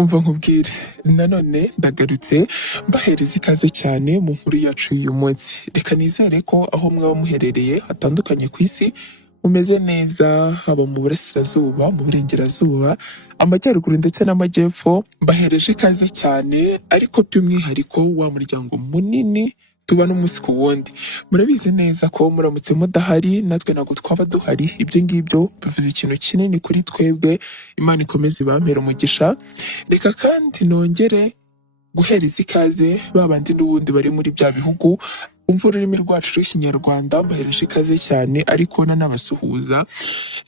Umva nkubwire nanone ndagarutse mbahereza ikaze cyane mu nkuru yacu y'uyu munsi. Reka nizere ko aho mwaba muherereye hatandukanye ku isi mumeze neza, haba mu burasirazuba, mu burengerazuba, amajyaruguru ndetse n'amajyepfo. Mbahereje ikaze cyane, ariko by'umwihariko wa muryango munini tubana umunsi ku wundi. Murabizi neza ko muramutse mudahari natwe ntabwo twaba duhari. Ibyo ngibyo bivuze ikintu kinini kuri twebwe. Imana ikomeze ibampere umugisha. Reka kandi nongere guhereza ikaze babandi n'ubundi bari muri bya bihugu umva ururimi rwacu rw'ikinyarwanda. Mbahereje ikaze cyane ariko nanabasuhuza.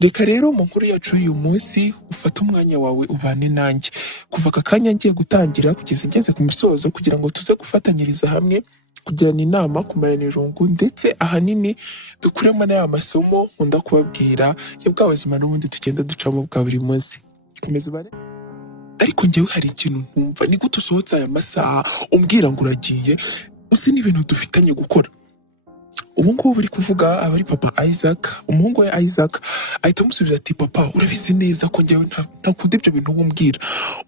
Reka rero mu nkuru yacu y'uyu munsi ufate umwanya wawe ubane nanjye kuva aka kanya ngiye gutangira kugeza ngeze ku musozo, kugira ngo tuze gufatanyiriza hamwe kugirana inama, kumarana irungu, ndetse ahanini dukuremo n'aya masomo nkunda kubabwira ya bwa buzima n'ubundi tugenda ducamo bwa buri munsi. Komeza ubare. Ariko njyewe hari ikintu ntumva, ni gute usohotse aya masaha umbwira ngo uragiye uzi n'ibintu dufitanye gukora. Ubu ngubu uri kuvuga aba ari papa Isaac, umuhungu we Isaac ahita amusubiza ati papa urabizi neza ko njyewe ntakunda ibyo bintu wumbwira.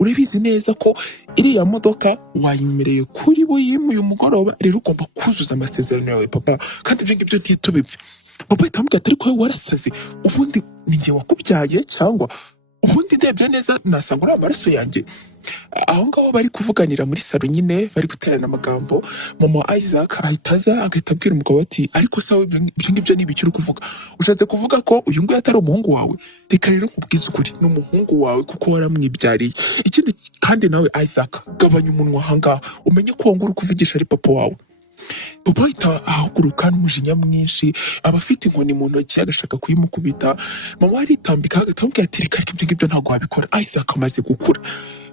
Urabizi neza ko iriya modoka wayimereye kuri buyimu uyu mugoroba, rero ugomba kuzuza amasezerano yawe papa, kandi ibyo ngibyo ntitubipfe. Papa ahita amubwira ati ariko wowe warasaze, ubundi ni njye wakubyaye cyangwa ubundi ndebye neza nasanga uri amaraso yanjye. Aho ngaho bari kuvuganira muri salo nyine bari guterana amagambo, mama Isaac ahita aza agahita abwira umugabo ati ariko sawa ibyo ngibyo ni ibiki uri kuvuga? Ushatse kuvuga ko uyu nguyu atari umuhungu wawe? Reka rero nkubwize ukuri, ni umuhungu wawe kuko waramwibyariye. Ikindi kandi nawe Isaac gabanya umunwa ahangaha umenye ko uwo nguyu uri kuvugisha ari papa wawe. Papa ahita ahaguruka n'umujinya mwinshi, aba afite inkoni mu ntoki agashaka kuyimukubita. Mama aritambika agahita amubwira ati reka ibyo ngibyo ntabwo wabikora, Isaac amaze gukura.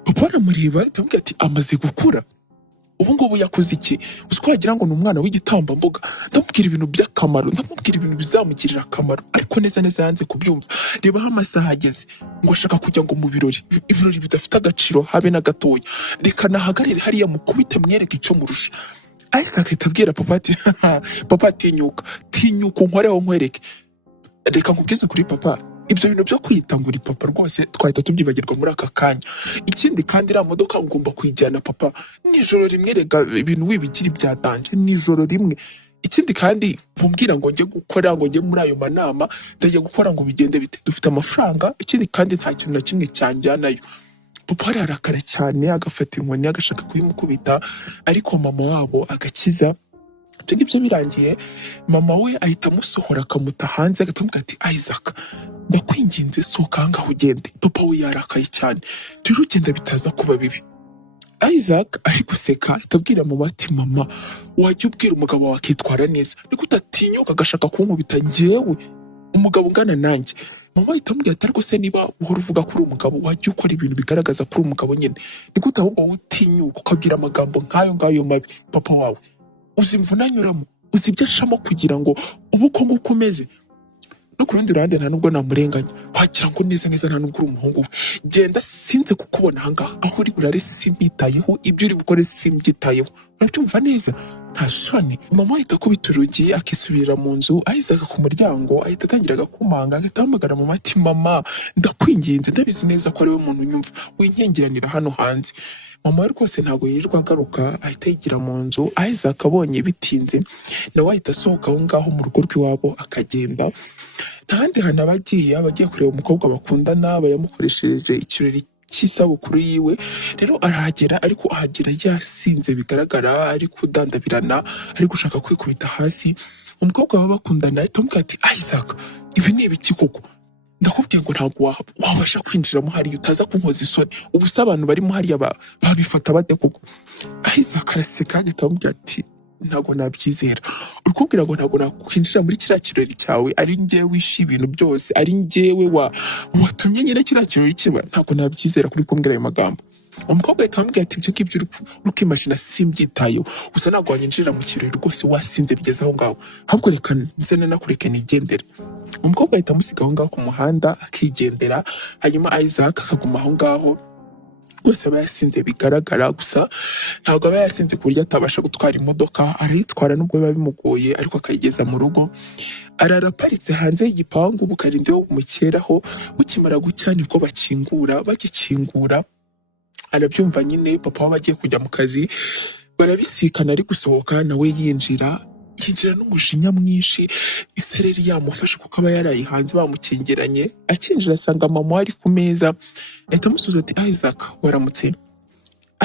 Papa aramureba ahita amubwira ati amaze gukura? Ubu ngubu yakoze iki? Uzi ko wagira ngo ni umwana w'igitambambuga. Ndamubwira ibintu by'akamaro, ndamubwira ibintu bizamugirira akamaro, ariko neza neza yanze kubyumva. Reba aho amasaha ageze ngo ashaka kujya ngo mu birori, ibirori bidafite agaciro habe na gatoya. Reka nahagarire hariya mukubite mwereke icyo murusha. Isaac ahita abwira papa ati papa tinyuka unkoreho nkwereke. Reka nkubwize kuri papa, ibyo bintu byo kwita ngo uri papa rwose twahita tubyibagirwa muri aka kanya. Ikindi kandi iriya modoka ngomba kuyijyana papa nijoro rimwe, rega ibintu wibigira ibyatanje nijoro rimwe. Ikindi kandi bumbwira ngo njye gukora, ngo njye muri ayo manama ndajya gukora ngo bigende bite, dufite amafaranga. Ikindi kandi nta kintu na kimwe cyanjyanayo. Papa ararakara cyane agafata inkoni agashaka kuyimukubita, ariko mama wabo agakiza. Ibyo ngibyo birangiye, mama we ahita amusohora akamuta hanze agahita amubwira ati Isaac ndakwinginze sohoka ahangaha ugende. Papa we yarakaye cyane, rero ugenda bitaza kuba bibi. Isaac ari guseka ahita abwira mama ati mama wajya ubwira umugabo wawe akitwara neza, niko utatinyuka agashaka kunkubita njyewe umugabo ungana nanjye. Mama ahita amubwira ati ariko se niba uhora uvuga ko uri umugabo wajya ukora ibintu bigaragaza ko uri umugabo nyine, niko ahubwo wowe utinyuka ukabwira amagambo nk'ayo ngayo mabi papa wawe? Uzi imvune anyuramo, uzi ibyo ashamo kugira ngo ubu uko nguko umeze. No ku rundi ruhande nta nubwo namurenganya, wagira ngo neza neza nta nubwo uri umuhungu we. Genda sinze kukubona ahangaha, aho uri burare simbyitayeho, ibyo uri bukore simbyitayeho. Urabyumva neza? Nta soni. Mama ahita akubita urugi akisubirira mu nzu. Isaac ku muryango ahita atangira agakomanga, agahita ahamagara mama ati mama ndakwinginze, ndabizi neza ko ari we muntu unyumva, winkengeranira hano hanze. Mama we rwose ntabwo yirirwa agaruka, ahita yigira mu nzu. Isaac abonye bitinze nawe ahita asohoka aho ngaho mu rugo rw'iwabo akagenda. Nta handi hantu aba agiye kureba umukobwa bakundana, aba yamukoresheje ikirori cy'isabukuru yiwe. Rero arahagera, ariko ahagera yasinze bigaragara, ari kudandabirana, ari gushaka kwikubita hasi. Umukobwa baba bakundana ahita amubwira ati Isaac ibi ni ibiki koko? Ndakubwiye ngo ntabwo wabasha kwinjiramo hariya utaza kunkoza isoni. Ubu se abantu barimo hariya babifata bate koko? Isaac araseka agahita amubwira ati ntabwo nabyizera. Uri kubwira ngo ntabwo nakwinjira muri kiriya kirori cyawe, ari njyewe wishe ibintu byose, ari njyewe watumye nyine kiriya kirori kiba? Ntabwo nabyizera kuri kumbwira ayo magambo. Umukobwa ahita amubwira ati ibyo ngibyo uri kwimashina simbyitayeho, gusa ntabwo wanyinjirira mu kirori rwose, wasinze bigeze aho ngaho, ahubwo reka nze nakureke nigendere. Umukobwa ahita amusiga aho ngaho ku muhanda akigendera, hanyuma Isaac akaguma aho ngaho. Rwose aba yasinze bigaragara, gusa ntabwo aba yasinze ku buryo atabasha gutwara imodoka. Arayitwara nubwo biba bimugoye, ariko akayigeza mu rugo. Arara aparitse hanze y'igipangu bukarinde bumukeraho. Bukimara gucya nibwo bakingura. Bagikingura arabyumva nyine papa waba agiye kujya mu kazi, barabisikana ari gusohoka nawe yinjira n'umujinya mwinshi, isereri yamufashe kuko aba yaraye hanze bamukingiranye, akinjira asanga mama we ari ku meza, ahita amusubiza ati Isaac waramutse.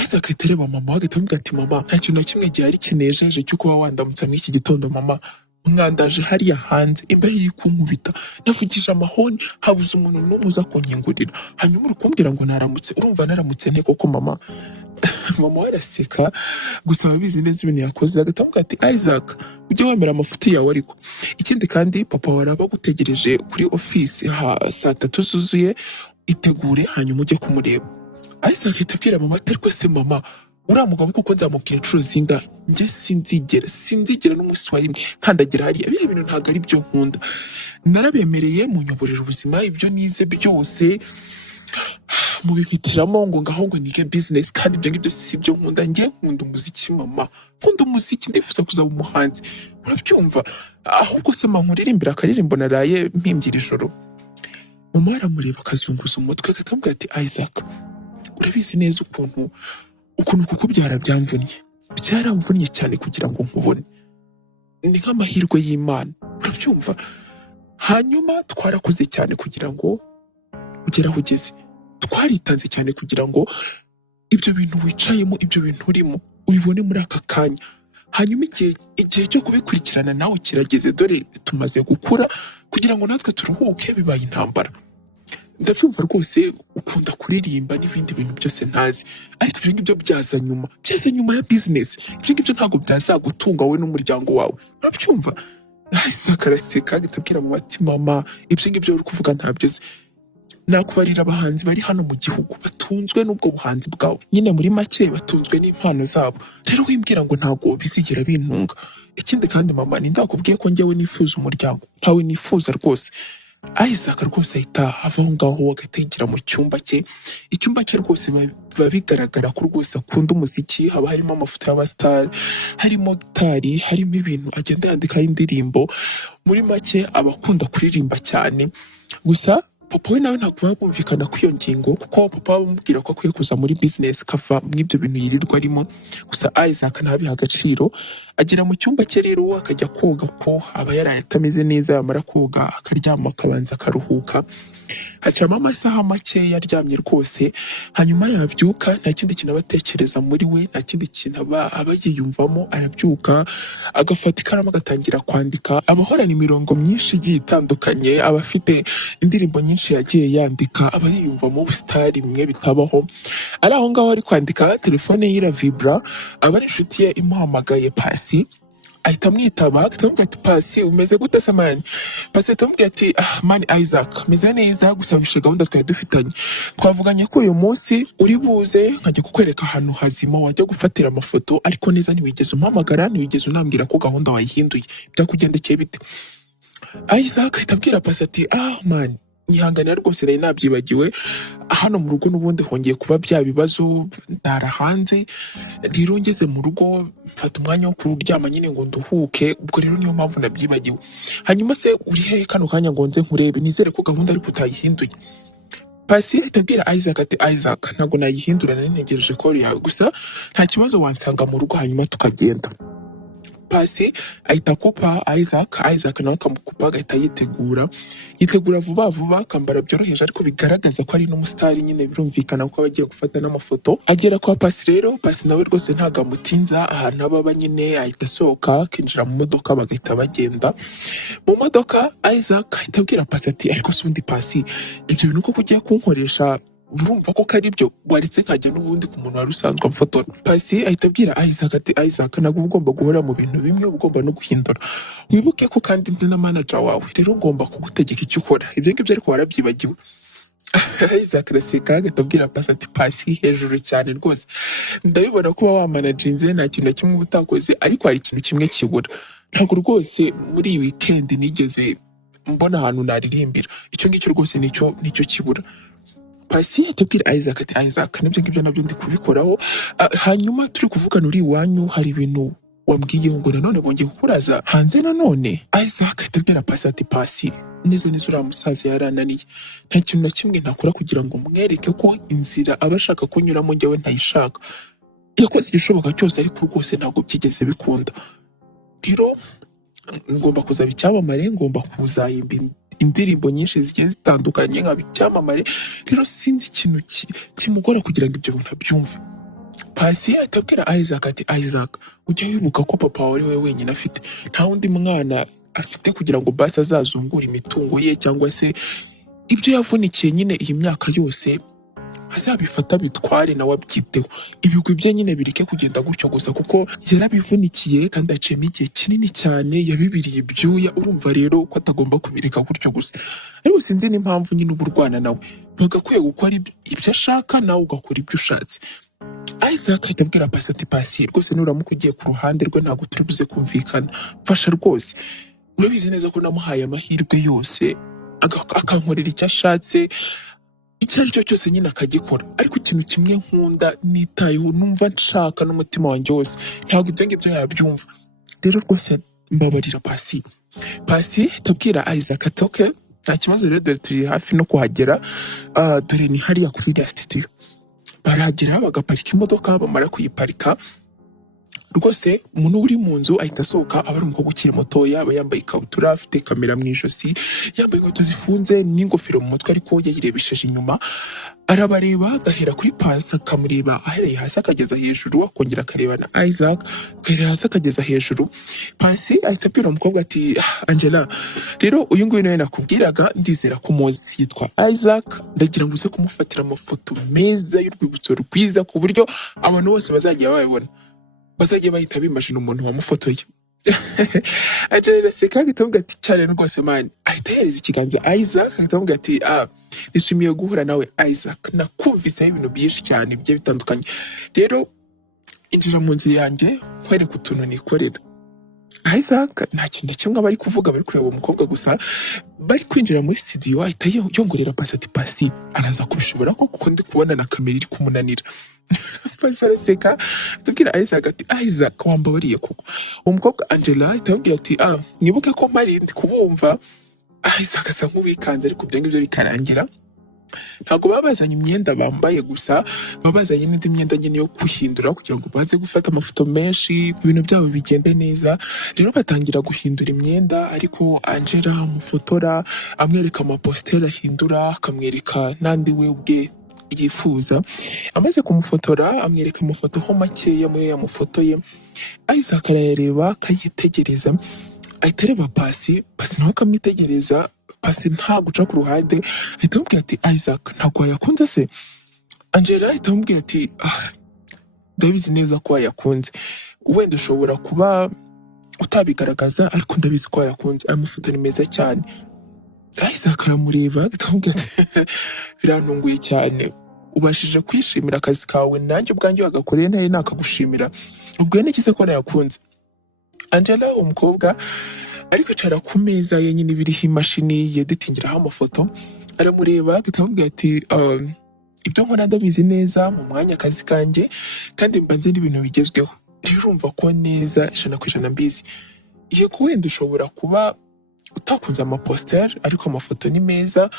Isaac ahita areba mama we agahita amubwira ati mama nta kintu na kimwe gihari kinejeje cyo kuba wandamutsa muri iki gitondo mama, mwandaje hariya hanze imbeho iri kunkubita, navugije amahoni habuze umuntu n'umwe uza kunkingurira, hanyuma uri kumbwira ngo naramutse, urumva naramutse nte koko mama? Mama we araseka gusa ababizi neza ibintu yakoze, agahita amubwira ati Isaac ujye wemera amafuti yawe ariko ikindi kandi papa wawe araba agutegereje kuri ofisi saa 3 zuzuye, itegure hanyuma ujye kumureba. Isaac ahita abwira mama ati ariko se mama uriya mugabo kuko nzamubwira inshuro zingahe, njye sinzigera n'umunsi wa rimwe kandagira hariya, biriya bintu ntabwo ari byo nkunda, narabemereye munyoborera ubuzima, ibyo nize byose mubihitiramo ngo ngaho ngo nige business, kandi ibyo ngibyo si byo nkunda, njye nkunda umuziki mama, nkunda umuziki, ndifuza kuzaba umuhanzi, urabyumva? Ahubwo se mama nkuririmbira akaririmbo naraye mpimbye ijoro. Mama aramureba akazunguza umutwe agahita amubwira ati Isaac urabizi neza ukuntu kuko byaramvunnye cyane kugira ngo nkubone, ni nk'amahirwe y'Imana, urabyumva? Hanyuma twarakoze cyane kugira ngo ugere aho ugeze, twaritanze cyane kugira ngo ibyo bintu wicayemo, ibyo bintu urimo ubibone muri aka kanya, hanyuma igihe cyo kubikurikirana nawe kirageze, dore tumaze gukura kugira ngo natwe turuhuke, bibaye intambara. Ndabyumva rwose ukunda kuririmba n'ibindi bintu byose ntazi, ariko ibyo ngibyo byaza nyuma ya business, ibyo ngibyo ntabwo byazagutunga wowe n'umuryango wawe, urabyumva? Isaac araseka agahita abwira mama ati mama ibyo ngibyo uri kuvuga ntabyo uzi, nakubarira abahanzi bari hano mu gihugu batunzwe n'ubwo buhanzi bwawe, nyine muri make batunzwe n'impano zabo, rero wimbwira ngo ntabwo bizigera bintunga. Ikindi kandi mama ndakubwiye ko njyewe nifuza umuryango, ntawe nifuza rwose. Isaac rwose ahita ava aho ngaho agahita yigira mu cyumba cye, icyumba cye rwose biba bigaragara ko rwose akunda umuziki, haba harimo amafoto y'abasitari, harimo gitari, harimo ibintu agenda yandikaho indirimbo, muri make aba akunda kuririmba cyane. Gusa papa we nawe ntabwo baba bumvikana ku iyo ngingo, kuko papa bamubwira ko akwiye kuza muri business kava mw'ibyo bintu yirirwa arimo, gusa Isaac ntabiha agaciro, agera mu cyumba cye rero akajya koga ko aba yaraye atameze neza, yamara koga akaryama akabanza akaruhuka, hacamo amasaha make yaryamye rwose, hanyuma yabyuka nta kindi kintu aba atekereza muri we, nta kindi kintu aba yiyumvamo, arabyuka agafata ikaramu agatangira kwandika, aba ahorana imirongo myinshi igiye itandukanye, aba afite indirimbo nyinshi yagiye yandika, aba yiyumvamo ubusitari bimwe bitabaho, ari aho ngaho ari kwandika telefone ye iravibra, aba ari inshuti ye imuhamagaye Pasi, ahita amwitaba agahita amubwira ati Pasi umeze gute se mani? Pasi ahita amubwira ati mani Isaac meze neza, gusa wishe gahunda twari dufitanye, twavuganye ko uyu munsi uri buze nkajya kukwereka ahantu hazima wajya gufatira amafoto, ariko neza ntiwigeze umpamagara, ntiwigeze unambwira ko gahunda wayihinduye, byakugendekeye bite? Isaac ahita abwira Pasi ati mani nyihanganira rwose nari nabyibagiwe, hano mu rugo n'ubundi hongeye kuba bya bibazo, ndara hanze, rero ngeze mu rugo mfata umwanya wo kuryama nyine ngo nduhuke, ubwo rero niyo mpamvu nabyibagiwe. Hanyuma se uri hehe kano kanya ngo nze nkurebe, nizere ko gahunda ariko utayihinduye? Pasi ahita abwira Isaac ati Isaac ntabwo nayihindura, nari ntegereje call yawe, gusa nta kibazo wansanga mu rugo hanyuma tukagenda. Pasi ahita akupa Isaac nawe akamukupa, agahita yitegura vuba vuba, akambara byoroheje ariko bigaragaza ko ari n'umusitari, nyine birumvikana ko aba agiye gufata n'amafoto. Agera kwa Pasi rero, Pasi nawe rwose ntabwo amutinza, ahantu aba nyine ahita asohoka akinjira mu modoka, bagahita bagenda mu modoka. Isaac ahita abwira Pasi ati ariko se ubundi Pasi ibyo bintu koko ugiye kunkoresha urumva ko ari byo, waretse nkajya n'ubundi ku muntu wari usanzwe amfotora? Pasi ahita abwira Isaac ati Isaac ntabwo ugomba guhora mu bintu bimwe, ugomba no guhindura, wibuke ko kandi ndi na manager wawe, rero ugomba kugutegeka icyo ukora, ibyo ngibyo ariko warabyibagiwe. Isaac araseka agahita abwira Pasi ati Pasi hejuru cyane rwose, ndabibona kuba wamanaginze nta kintu na kimwe uba utakoze, ariko hari ikintu kimwe kibura, ntabwo rwose muri iyi weekend nigeze mbona ahantu naririmbira, icyo ngicyo rwose nicyo kibura. Pasi atubwira Isaac ati Isaac nibyo ngibyo nabyo ndi kubikoraho, hanyuma turi kuvugana uri iwanyu hari ibintu wambwiye ngo nanone bongeye kukuraza hanze nanone. Isaac ahita abwira Pasi ati Pasi, nizo uriya musaza yarananiye, nta kintu na kimwe ntakora kugira ngo mwereke ko inzira aba ashaka kunyuramo njyewe ntayishaka. Yakoze igishoboka cyose ariko rwose ntabwo byigeze bikunda. Rero ngomba kuzaba icyamamare, ngomba kuzahimba indirimbo nyinshi zigiye zitandukanye nkaba icyamamare. Rero sinzi ikintu kimugora kugira ngo ibyo bintu abyumve. Pasi ahita abwira Isaac ati Isaac, ujya wibuka ko papa wawe ari we wenyine afite, nta wundi mwana afite kugira ngo basi azazungure imitungo ye cyangwa se ibyo yavunikiye nyine iyi myaka yose azabifata bitware nawe abyiteho. Ibigwi bye nyine bireke kugenda gutyo gusa kuko yarabivunikiye kandi aciyemo igihe kinini cyane, yabibiriye ibyuya. Urumva rero ko atagomba kubireka gutyo gusa. Ariko sinzi n'impamvu nyine uba urwana nawe, bagakwiye gukora ibyo ashaka nawe ugakora ibyo ushatse. Isaac ahita abwira Pasi ati Pasi, rwose nuramuka ugiye ku ruhande rwe ntabwo turi buze kumvikana, mfasha rwose. Urabizi neza ko namuhaye amahirwe yose akankorera icyo ashatse, icyo ari cyo cyose nyine akagikora. Ariko ikintu kimwe nkunda nitayeho numva nshaka n'umutima wanjye wose, ntabwo ibyo ngibyo yabyumva. Rero rwose mbabarira Pasi. Pasi ahita abwira Isaac ati okay, nta kibazo rero, dore turi hafi no kuhagera, dore ni hariya kuri iriya studio. Barahagera bagaparika imodoka, bamara kuyiparika rwose umuntu uri mu nzu ahita asohoka. Aba ari umukobwa ukiri mutoya, aba yambaye ikabutura, afite kamera mu ijosi, yambaye inkweto zifunze n'ingofero mu mutwe ariko yayirebesheje inyuma. Arabareba agahera kuri Pasi akamureba ahereye hasi akageza hejuru, akongera akareba na Isaac agahera hasi akageza hejuru. Pasi ahita abwira umukobwa ati Angela, rero uyu nguyu nawe nakubwiraga ndizera ko umuzi, yitwa Isaac, ndagira ngo uze kumufatira amafoto meza y'urwibutso rwiza ku buryo abantu bose bazajya babibona, bazajya bahita bimashina umuntu wamufotoye. Angela araseka ahita avuga ati cyane rwose mani. Ahita yereza ikiganza Isaac ahita avuga ati nishimiye guhura nawe Isaac, nakumviseho ibintu byinshi cyane bigiye bitandukanye. Rero injira mu nzu yanjye nkwereka utuntu nikorera. Isaac nta kintu na kimwe bari kuvuga, bari kureba umukobwa gusa. Bari kwinjira muri studio ahita yongorera Pasi ati Pasi araza kubishobora kuko ndi kubona na kamera iri kumunanira. Pasi araseka tubwira Isaac ati Isaac wambabariye koko. Umukobwa Angela ahita amubwira ati mwibuke ko mari ndi kubumva. Isaac asa nk'uwikanze ariko ibyo ngibyo bikarangira. Ntabwo baba bazanye imyenda bambaye gusa, baba bazanye n'indi myenda nyine yo guhindura kugira ngo baze gufata amafoto menshi, ibintu byabo bigende neza. Rero batangira guhindura imyenda ariko Angela amufotora, amwereka amaposteri ahindura, akamwereka n'andi we ubwe yifuza. Amaze kumufotora amwereka amafoto ho makeya muyo yamufotoye. Isaac arayareba akayitegereza, ahita areba Pasi, Pasi nawe akamwitegereza. Pasi nta guca ku ruhande, ahita amubwira ati Isaac ntabwo wayakunze se? Angela ahita amubwira ati ndabizi neza ko wayakunze, wenda ushobora kuba utabigaragaza ariko ndabizi ko wayakunze, aya mafoto ni meza cyane. Isaac aramureba ahita amubwira ati birantunguye cyane, ubashije kwishimira akazi kawe nanjye ubwanjye wagakoreye ntari nakagushimira, ubwo ni iki se ko nayakunze? Angela umukobwa ari kwicara ku meza ye nyine biriho imashini yeditingiraho amafoto, aramureba ahita amubwira ati ibyo nkora ndabizi neza mu mwanya akazi kanjye kandi mba nzi n'ibintu bigezweho. Rero urumva ko neza 100% mbizi. Yego wenda ushobora kuba utakunze amaposteri ariko amafoto ni meza.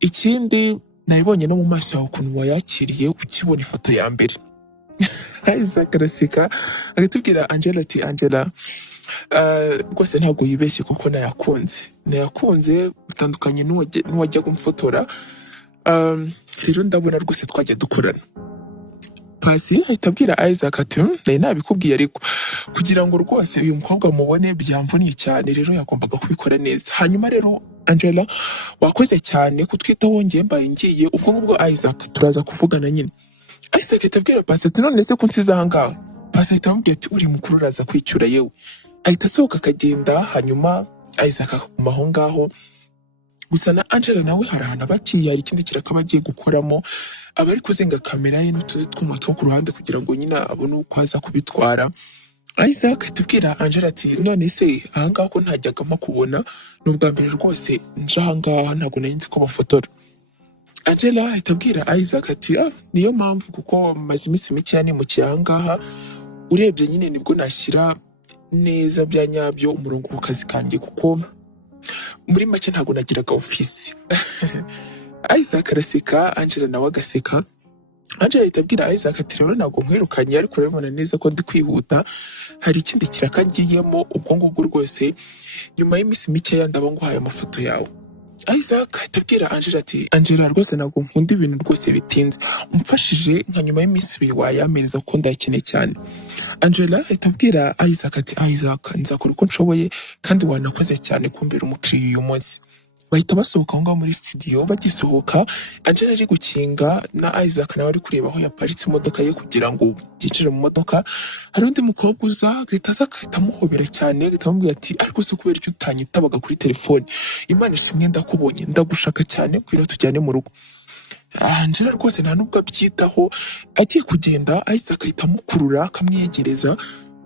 Ikindi nabibonye no mu maso yawe ukuntu wayakiriye ukibona ifoto ya mbere. Isaac araseka agatubwira Angela ati Angela rwose ntabwo yibeshye kuko nayakunze utandukanye n'uwajya kumfotora. Rero ndabona rwose twajya dukorana. Pasi ahita abwira Isaac ati nari nabikubwiye ariko kugira ngo rwose uyu mukobwa mubone byamvuniye cyane, rero yagombaga kubikora neza. Hanyuma rero Angela wakoze cyane kutwitaho, wongeye mbaye ngiye ubwo ngubwo Isaac turaza kuvugana nyine. Isaac ahita abwira Pasi ati none se ko nsize aha ngaha? Pasi ahita amubwira ati uri mukuru uraza kwicyura yewe. Ahita asohoka akagenda, hanyuma Isaac akaguma aho ngaho. Gusa na Angela nawe hari ahantu abakiye, hari ikindi kirakaba agiye gukoramo, aba ari kuzinga kamera ye n'utundi twuma two ku ruhande kugira ngo nyine abone uko aza kubitwara. Isaac ahita abwira Angela ati none se aha ngaha ko ntajyaga mpakubona, ni ubwa mbere rwose nje aha ngaha, ntabwo nari nzi ko bafotora. Angela ahita abwira Isaac ati niyo mpamvu kuko maze iminsi mikeya nimukiye aha ngaha, urebye nyine nibwo nashyira neza bya nyabyo umurongo ku kazi kanjye, kuko muri make ntabwo nagiraga ofisi. Isaac araseka, Angela nawe agaseka. Angela ahita abwira Isaac ati rero ntabwo nkwirukanye, ariko urabibona neza ko ndi kwihuta, hari ikindi kiraka ngiyemo, ubwo ngubwo rwose nyuma y'iminsi mikeya ndaba nguhaye amafoto yawe. Isaac ahita abwira Angela ati Angela rwose ntabwo nkunda ibintu rwose bitinze, umfashije nka nyuma y'iminsi 2 wayamereza kuko ndakeneye cyane. Angela ahita abwira Isaac ati Isaac nzakora uko nshoboye kandi wanakoze cyane kumbera umukiriya uyu munsi. Bahita basohoka aho ngaho muri studio. Bagisohoka Angela ari gukinga na Isaac nawe ari kureba aho yaparitse imodoka ye kugira ngo yinjire mu modoka. Hari undi mukobwa uza agahita aza agahita amuhobera cyane, agahita amubwira ati ariko se kubera icyo utanyitabaga kuri telefone, Imana ishimwe ndakubonye, ndagushaka cyane, kwira tujyane mu rugo. Angela rwose nta nubwo abyitaho, agiye kugenda Isaac ahita amukurura akamwiyegereza.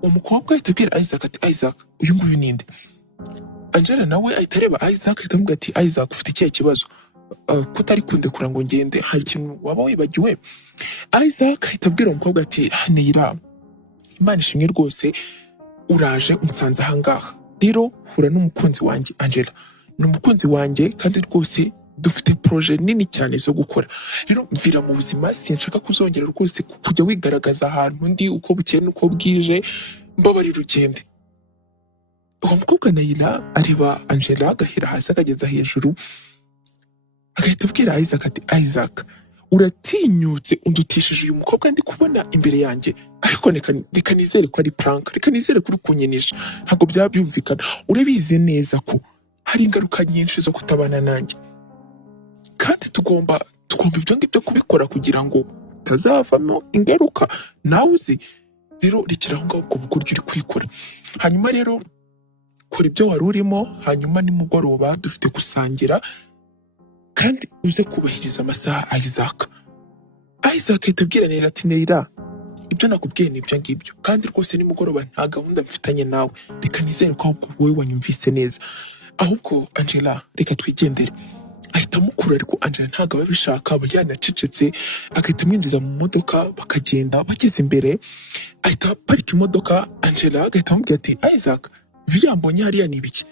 Uwo mukobwa ahita abwira Isaac ati Isaac uyu nguyu ninde? Angela nawe ahita areba Isaac ahita amubwira ati Isaac ufite ikihe kibazo? Kutari kundekura ngo ngende, hari ikintu waba wibagiwe? Isaac ahita abwira umukobwa ati Neira, Imana ishimwe rwose uraje unsanze ahangaha, rero hura n'umukunzi wanjye. Angela ni umukunzi wanjye kandi rwose dufite projet nini cyane zo gukora, rero mvira mu buzima, sinshaka kuzongera rwose kujya wigaragaza ahantu ndi uko bukeye n'uko bwije, mbabarira ugende. Uwo mukobwa Neira areba Angela agahera hasi akageza hejuru, agahita abwira Isaac ati Isaac uratinyutse undutishije uyu mukobwa ndi kubona imbere yanjye, ariko reka nizere ko ari prank, reka nizere ko uri kunyinisha, ntabwo byaba byumvikana, urabizi neza ko hari ingaruka nyinshi zo kutabana nanjye, kandi tugomba ibyo ngibyo kubikora kugira ngo utazavamo ingaruka, nawe uzi. Rero rekera aho ngaho ubwo bugoryi uri kwikora, hanyuma rero kora ibyo wari urimo, hanyuma nimugoroba dufite gusangira kandi uze kubahiriza amasaha. Isaac ahita abwira Neira ati Neira ibyo nakubwiye ni ibyo ngibyo, kandi rwose nimugoroba nta gahunda mfitanye nawe, reka nizere ko ahubwo wowe wanyumvise neza, ahubwo Angela reka twigendere. Ahita amukura, ariko Angela ntabwo aba abishaka, aba yanacecetse, agahita amwinjiza mu modoka bakagenda. Bageze imbere ahita aparika imodoka, Angela agahita amubwira ati Isaac biriya mbonye hariya ni ibiki?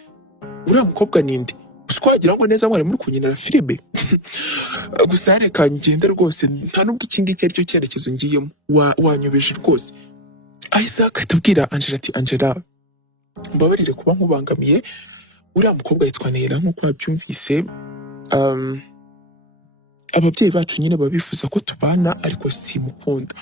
Uriya mukobwa ninde? Twagira ngo neza mwari muri kunyinira filime. Gusa reka ngende rwose, nta nubwo iki ngiki ari cyo cyerekezo ngiyemo, wanyobeje rwose. Isaac ahita abwira Angela ati Angela mbabarire kuba nkubangamiye, uriya mukobwa yitwa Neira nk'uko wabyumvise, ababyeyi bacu nyine baba bifuza ko tubana ariko simukunda,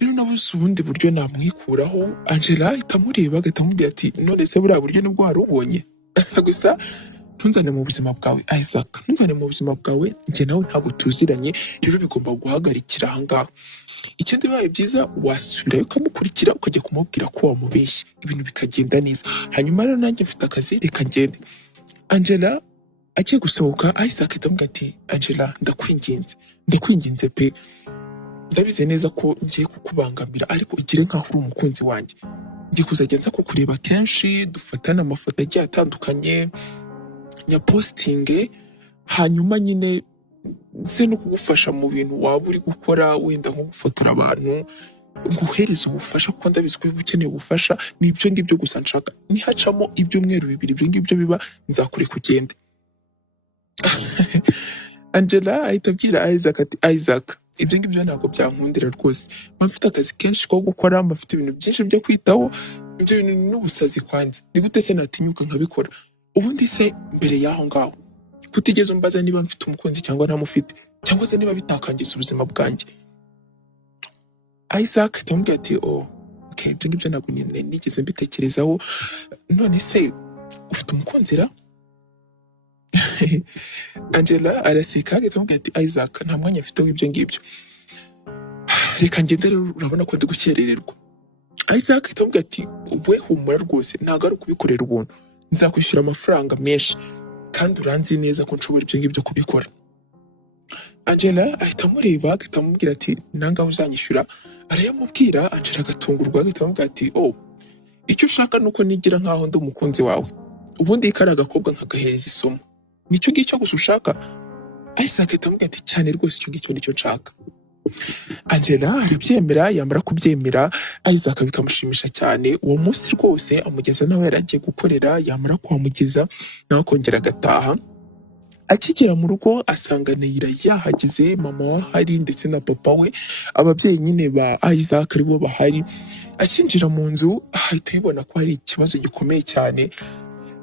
rero nabuze ubundi buryo namwikuraho. Angela ahita amureba agahita amubwira ati none se buriya buryo nibwo wari ubonye? Gusa ntunzane mu buzima bwawe Isaac, ntunzane mu buzima bwawe, njye nawe ntabwo tuziranye, rero bigomba guhagarikira ahangaha. Ikindi bibaye byiza wasubirayo ukamukurikira ukajya kumubwira ko wamubeshye, ibintu bikagenda neza. Hanyuma rero nanjye mfite akazi, reka ngende. Angela agiye gusohoka Isaac ahita amubwira ati Angela ndakwinginze pe, ndabizi neza ko ngiye kukubangamira, ariko ugire nkaho uri umukunzi wanjye, ngiye kuzajya nza kukureba kenshi, dufatane amafoto agiye atandukanye, nyapostinge, hanyuma nyine nse no kugufasha mu bintu waba uri gukora, wenda nko gufotora abantu, nguhereza ubufasha kuko ndabizi ko ukeneye ubufasha. Ni ibyo ngibyo gusa nshaka, nihacamo ibyumweru 2 ibyo ngibyo biba nzakureka ugende. Angela ahita abwira Isaac ati Isaac ibyo ngibyo ntabwo byankundira rwose, mba mfite akazi kenshi ko gukora, mba mfite ibintu byinshi byo kwitaho, ibyo bintu n'ubusazi kwanjye, ni gute se natinyuka nkabikora? Ubundi se mbere y'aho ngaho kutigeze umbaza niba mfite umukunzi cyangwa ntamufite, cyangwa se niba bitakangiza ubuzima bwanjye? Isaac atamubwira ati okay, ibyo ngibyo ntabwo nigeze mbitekerezaho, none se ufite umukunzi ra? Angela araseka atamubwira ati Isaac nta mwanya afite w'ibyo ngibyo, reka ngende rero, urabona ko ndi gukerererwa. Isaac atamubwira ati we humura rwose, ntabwo ari ukubikorera ubuntu, nzakwishyura amafaranga menshi kandi uranzi neza ko nshobora ibyo ngibyo kubikora. Angela ahita amureba agahita amubwira ati nangaho uzanyishyura, arayamubwira. Angela agatungurwa agahita amubwira ati icyo ushaka nuko nigira nkaho ndi umukunzi wawe, ubundi kari agakobwa nkagahereza isomo, nicyo ngicyo gusa ushaka? Isaac ahita amubwira ati cyane rwose icyo ngicyo nicyo nshaka. Angela arabyemera, yamara kubyemera Isaac bikamushimisha cyane. Uwo munsi rwose amugeza nawe yari agiye gukorera, yamara kuhamugeza nawe akongera agataha. Akigera mu rugo asanga Neyira yahageze, mama we ahari ndetse na papa we, ababyeyi nyine ba Isaac aribo bahari. Akinjira mu nzu ahita abibona ko hari ikibazo gikomeye cyane,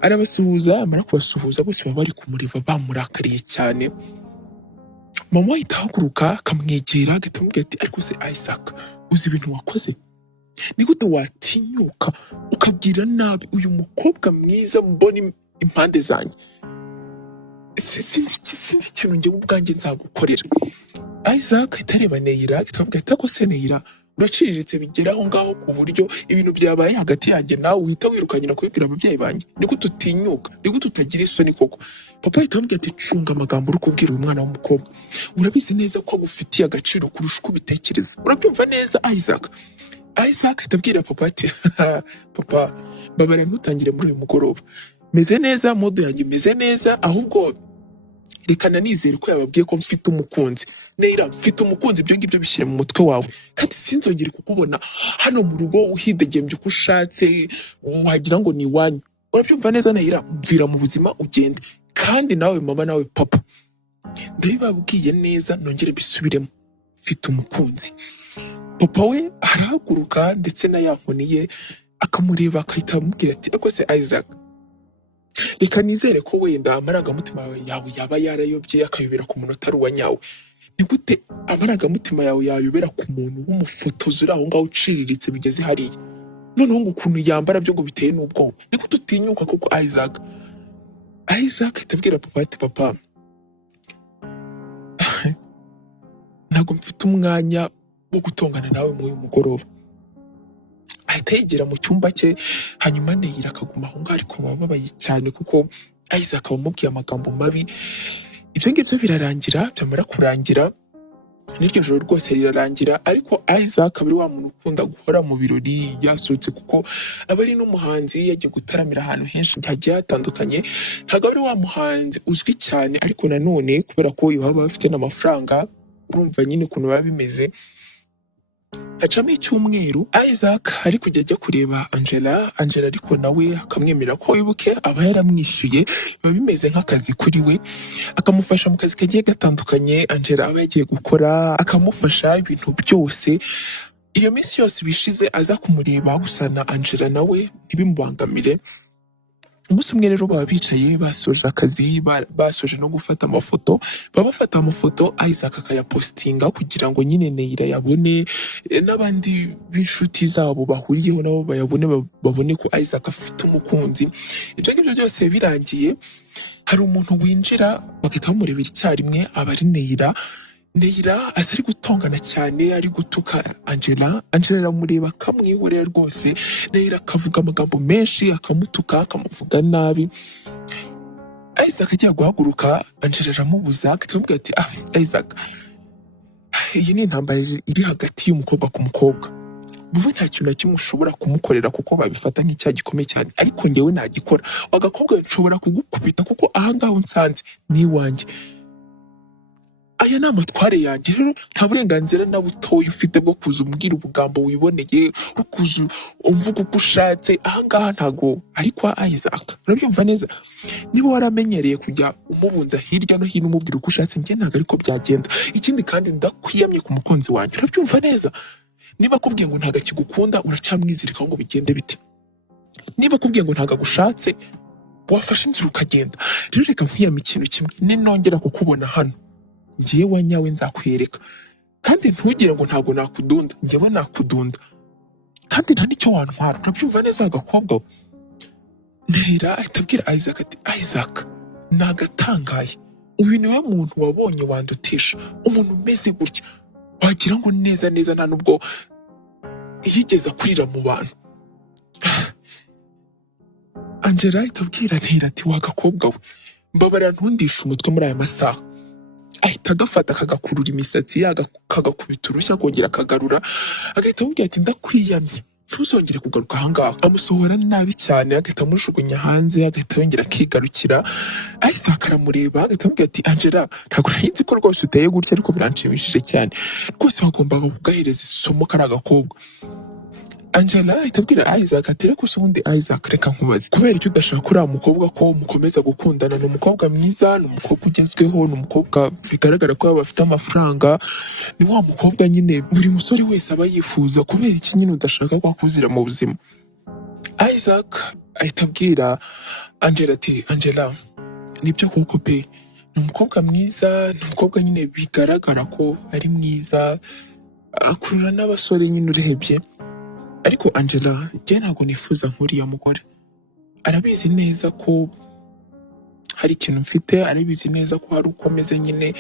arabasuhuza, yamara kubasuhuza bose baba bari kumureba bamurakariye cyane. Mama we ahita ahaguruka akamwegera agahita amubwira ati ariko se Isaac, uzi ibintu wakoze? Ni gute watinyuka ukabwira nabi uyu mukobwa mwiza mbona impande zanjye? Sinzi ikintu njyewe ubwanjye nzagukorera. Isaac ahita areba Neyira ahita amubwira ati ariko se Neyira, uraciriritse bigera aho ngaho ku buryo ibintu byabaye hagati yanjye nawe uhita wirukanyira kubibwira ababyeyi banjye? Ni gute utinyuka? Ni gute utagira isoni koko? Papa ahita amubwira ati cunga amagambo uri kubwira uyu mwana w'umukobwa, urabizi neza ko agufitiye agaciro kurusha uko ubitekereza, urabyumva neza Isaac? Isaac ahita abwira papa ati papa mbabarira ntutangire muri uyu mugoroba, meze neza, modo yanjye imeze neza, ahubwo reka nanizere ko yababwiye ko mfite umukunzi. Neyira, mfite umukunzi, ibyo ngibyo bishyire mu mutwe wawe, kandi sinzongere kukubona hano mu rugo uhidegembye uko ushatse wagira ngo ni iwanyu. Urabyumva neza Neyira? Mvira mu buzima ugende, kandi nawe mama nawe papa ndabibabwiye neza, nongere bisubiremo, mfite umukunzi. Papa we arahaguruka ndetse na ya nkoni ye akamureba akahita amubwira ati ariko se Isaac, reka nizere ko wenda amarangamutima yawe yaba yarayobye akayobera ku muntu utari uwa nyawe. Ni gute amarangamutima yawe yayobera ku muntu w'umufotozi uri aho ngaho uciriritse bigeze hariya, noneho ngo ukuntu yambara byo ngo biteye n'ubwoba? Ni gute utinyuka koko Isaac? Isaac ahita abwira papa ati papa ntabwo mfite umwanya wo gutongana nawe muri uyu mugoroba. Ahita yegera mu cyumba cye, hanyuma Neyira akaguma aho ngaho, ariko baba babaye cyane kuko Isaac abamubwiye amagambo mabi. Ibyo ngibyo birarangira, byamara kurangira n'iryo joro rwose rirarangira, ariko Isaac aba ari wa muntu ukunda guhora mu birori yasurutse, kuko aba ari n'umuhanzi, yagiye gutaramira ahantu henshi hagiye hatandukanye. Ntabwo ari wa muhanzi uzwi cyane, ariko nanone kubera ko baba bafite n'amafaranga, urumva nyine ukuntu biba bimeze. Hacamo icyumweru Isaac ari kujya ajya kureba Angela ariko nawe akamwemerera ko wibuke aba yaramwishyuye, biba bimeze nk'akazi kuri we, akamufasha mu kazi kagiye gatandukanye Angela aba yagiye gukora, akamufasha ibintu byose. Iyo minsi yose bishize aza kumureba, gusa na Angela nawe ntibimubangamire. Umunsi umwe rero baba bicaye basoje akazi, basoje no gufata amafoto, baba bafata amafoto Isaac akayapostinga kugira ngo nyine Neyira yabone, n'abandi b'inshuti zabo bahuriyeho nabo bayabone, babone ko Isaac afite umukunzi. Ibyo ngibyo byose birangiye, hari umuntu winjira bagahita bamurebera icyarimwe, aba ari Neyira. Neyira aza ari gutongana cyane, ari gutuka Angela aramureba akamwihorera rwose. Neyira akavuga amagambo menshi, akamutuka, akamuvuga nabi. Isaac agiye guhaguruka, Angela aramubuza, akamubwira ati Isaac, iyi ni intambara iri hagati y'umukobwa ku mukobwa, wowe nta kintu na kimwe ushobora kumukorera kuko babifata nk'icyaha gikomeye cyane, ariko njyewe nagikora. Agakobwa nshobora kugukubita kuko ahangaha unsanze ni iwanjye, aya ni amatware yanjye. Rero nta burenganzira na butoya ufite bwo kuza umbwira ubugambo wiboneye, bwo kuza umvuga uko ushatse. Ahangaha ntago ari kwa Isaac, urabyumva neza? Niba waramenyereye kujya umubunza hirya no hino umubwira uko ushatse, njye ntabwo ariko byagenda. Ikindi kandi ndakwiyamye ku mukunzi wanjye, urabyumva neza? Niba akubwiye ngo ntabwo akigukunda, uracyamwizirikaho ngo bigende bite? Niba akubwiye ngo ntabwo agushatse, wafashe inzira ukagenda. Rero reka nkwiyame ikintu kimwe, ninongera kukubona hano, njyewe wa nyawe nzakwereka, kandi ntugire ngo ntabwo nakudunda, njyewe nakudunda, kandi nta n'icyo wantwara. Urabyumva neza agakobwa we? Neyira ahita abwira Isaac ati Isaac, nagatangaye, uyu niwe muntu wabonye wandutisha, umuntu umeze gutya, wagira ngo neza neza nta nubwo yigeze akurira mu bantu. Angela ahita abwira Neyira ati wagakobwa we, mbabarira ntundishe umutwe muri aya masaha. Ahita agafata akagakurura imisatsi ye, akagakubita urushyi akongera akagarura, agahita amubwira ati ndakwiyamye, ntuzongere kugaruka ahangaha. Amusohora nabi cyane, agahita amujugunya hanze, agahita yongera akigarukira. Isaac aramureba agahita amubwira ati Angela, ntabwo nari nzi ko rwose uteye gutya, ariko biranshimishije cyane rwose, wagombaga kugahereza isomo kari agakobwa. Angela ahita abwira Isaac ati reka se ubundi Isaac, reka nkubaze, kubera icyo udashaka uriya mukobwa ko mukomeza gukundana? Ni umukobwa mwiza, ni umukobwa ugezweho, ni umukobwa bigaragara ko yaba afite amafaranga, ni wa mukobwa nyine buri musore wese aba yifuza, kubera iki nyine udashaka ko akuzira mu buzima? Isaac ahita abwira Angela ati Angela, nibyo koko pe, ni umukobwa mwiza, ni umukobwa nyine bigaragara ko ari mwiza, akurura n'abasore nyine urebye, ariko Angela njye ntabwo nifuza nk'uriya mugore. Arabizi neza ko hari ikintu mfite, arabizi neza ko hari uko ameze nyine,